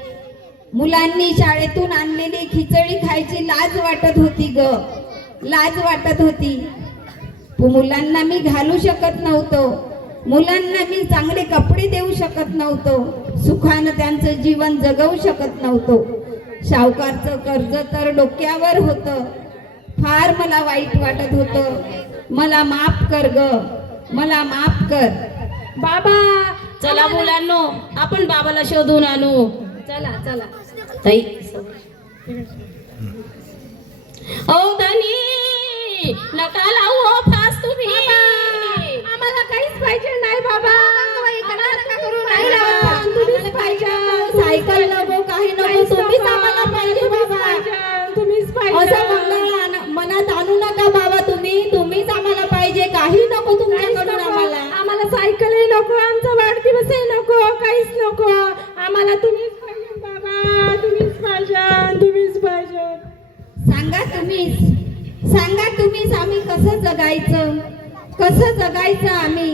मुलांनी शाळेतून आणलेली खिचडी खायची लाज वाटत होती ग. लाज वाटत होती. मुलांना मी घालू शकत नव्हतो, मुलांना मी चांगले कपडे देऊ शकत नव्हतो, सुखानं त्यांचं जीवन जगवू शकत नव्हतो. सावकारचं कर्ज तर डोक्यावर होतं. फार मला वाईट वाटत होतं. मला माफ कर ग, मला माफ कर. बाबा चला मुलांनो, आपण बाबाला शोधून आणू. चला चला. ताई ओ धनी नका लावू हो फास तुम्ही. आम्हाला काहीच पाहिजे नाही बाबा. नाही लावत. तुम्हीच पाहिजे. सायकल नको, काही नको, तुम्हीच आम्हाला पाहिजे बाबा. तुम्हीच असं मनात आणू नका बाबा. तुम्हीच आम्हाला पाहिजे. काही नको तुमच्याकडून आम्हाला. आम्हाला सायकलही नको, आमचा वाढदिवसही नको, काहीच नको. आम्हाला तुम्हीच पाहिजे बाबा. तुम्हीच पाहिजे, तुम्हीच पाहिजे. सांगा तुम्हीच आम्ही कसं जगायचं आम्ही.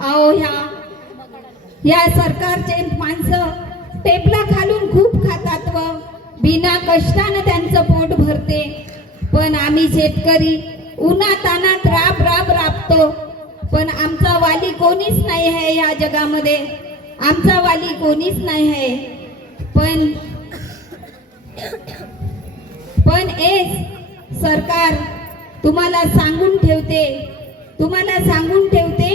अहो ह्या सरकारचे माणसं टेबला खालून खूप खातात व बिना कष्टानं त्यांचं पोट भरते. पण आम्ही शेतकरी उन्हातानात राबतो. पण आमचा वाली कोणीच नाही आहे या जगामध्ये. आमचा वाली कोणीच नाही आहे. पण सरकार तुम्हाला सांगून ठेवते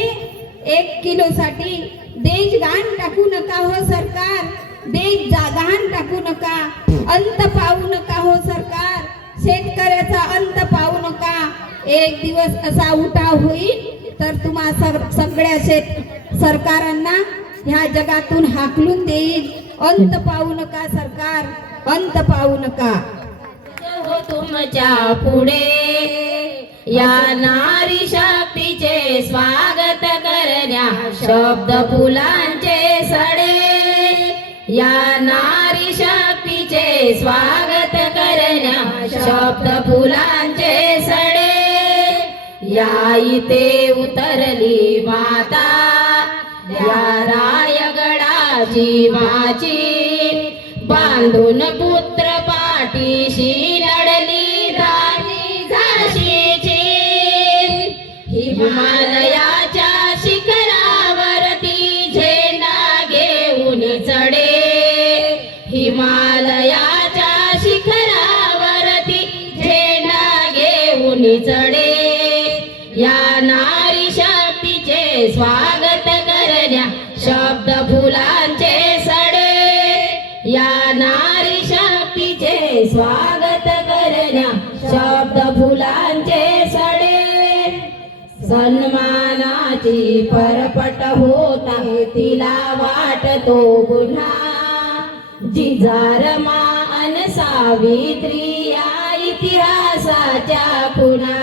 1 किलोसाठी देश घाण टाकू नका हो सरकार. देश घाण टाकू नका. अंत पाहू नका हो सरकार. शेतकऱ्याचा अंत पाहू नका. एक दिवस असा उठाव होईल तर तुम्हा सगळ्या सरकारांना ह्या जगातून हाकलून देईल. अंत पाहू नका सरकार, अंत पाहू नका. हो तुमच्या पुढे या नारी शक्तीचे स्वागत करण्या शब्द फुलांचे सडे. या नारी शक्तीचे स्वागत करण्या शब्द फुलांचे सडे. या इथे उतरली माता या रायगडाची माझी. बांधून पुत्र पाठीशी लढली राणी झाशीची. हिमालयाच्या शिखरावरती झेंडा घेऊन चढे. हिमालयाच्या शिखरावरती झेंडा घेऊन चढे. या नारी शक्तीचे स्वागत करण्या शब्द फुलांचे सडे. या नारी शक्तीचे स्वागत करण्या शब्द फुलांचे सडे. सन्मानाची परपट होत आहे तिला वाटतो गुन्हा. जिजारमा अन सावित्री या इतिहासाच्या खुणा.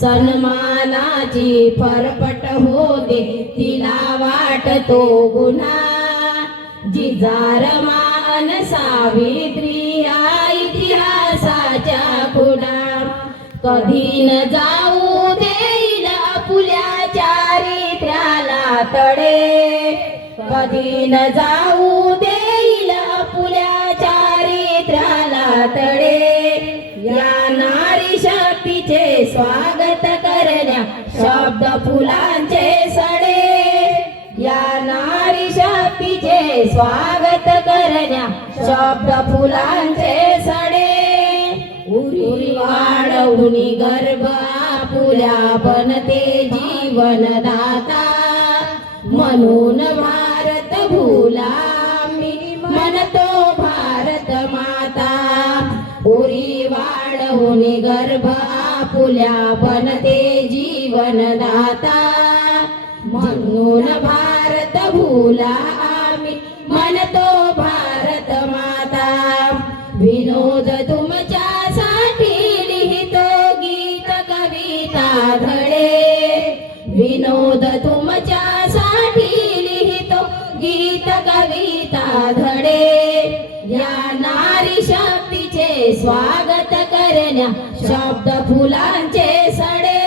सन्मानाची परपट होते तिला वाटतो गुन्हा. जिजारमा अन सावित्री या इतिहासाच्या खुणा. कधी न जाऊ देईल आपुल्या चारित्र्याला तडे. कधी न जाऊ देईल आपुल्या चारित्र्याला तडे. या नारी शक्तीचे स्वागत करण्या शब्द फुलांचे सडे. या नारी शक्तीचे स्वागत करण्या शब्द फुलांचे सडे. उरी वाढवून गर्भ आपुल्या बनते जीवनदाता. म्हणून भारत भूला मी म्हणतो भारत माता. उरी वाढवून गर्भ आपुल्या बनते जीवनदाता. म्हणून भारत भूला आम्ही म्हणतो भारत माता. विनोद तुमच्यासाठी लिहितो गीत कविता धडे. विनोद तुमच्यासाठी लिहितो गीत कविता धडे. या नारी शक्तीचे स्वागत करण्या शब्द फुलांचे सडे.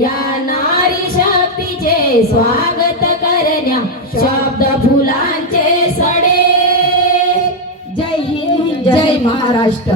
या नारी शक्तीचे स्वागत करण्या शब्द फुलांचे सडे. जय हिंद, जय महाराष्ट्र.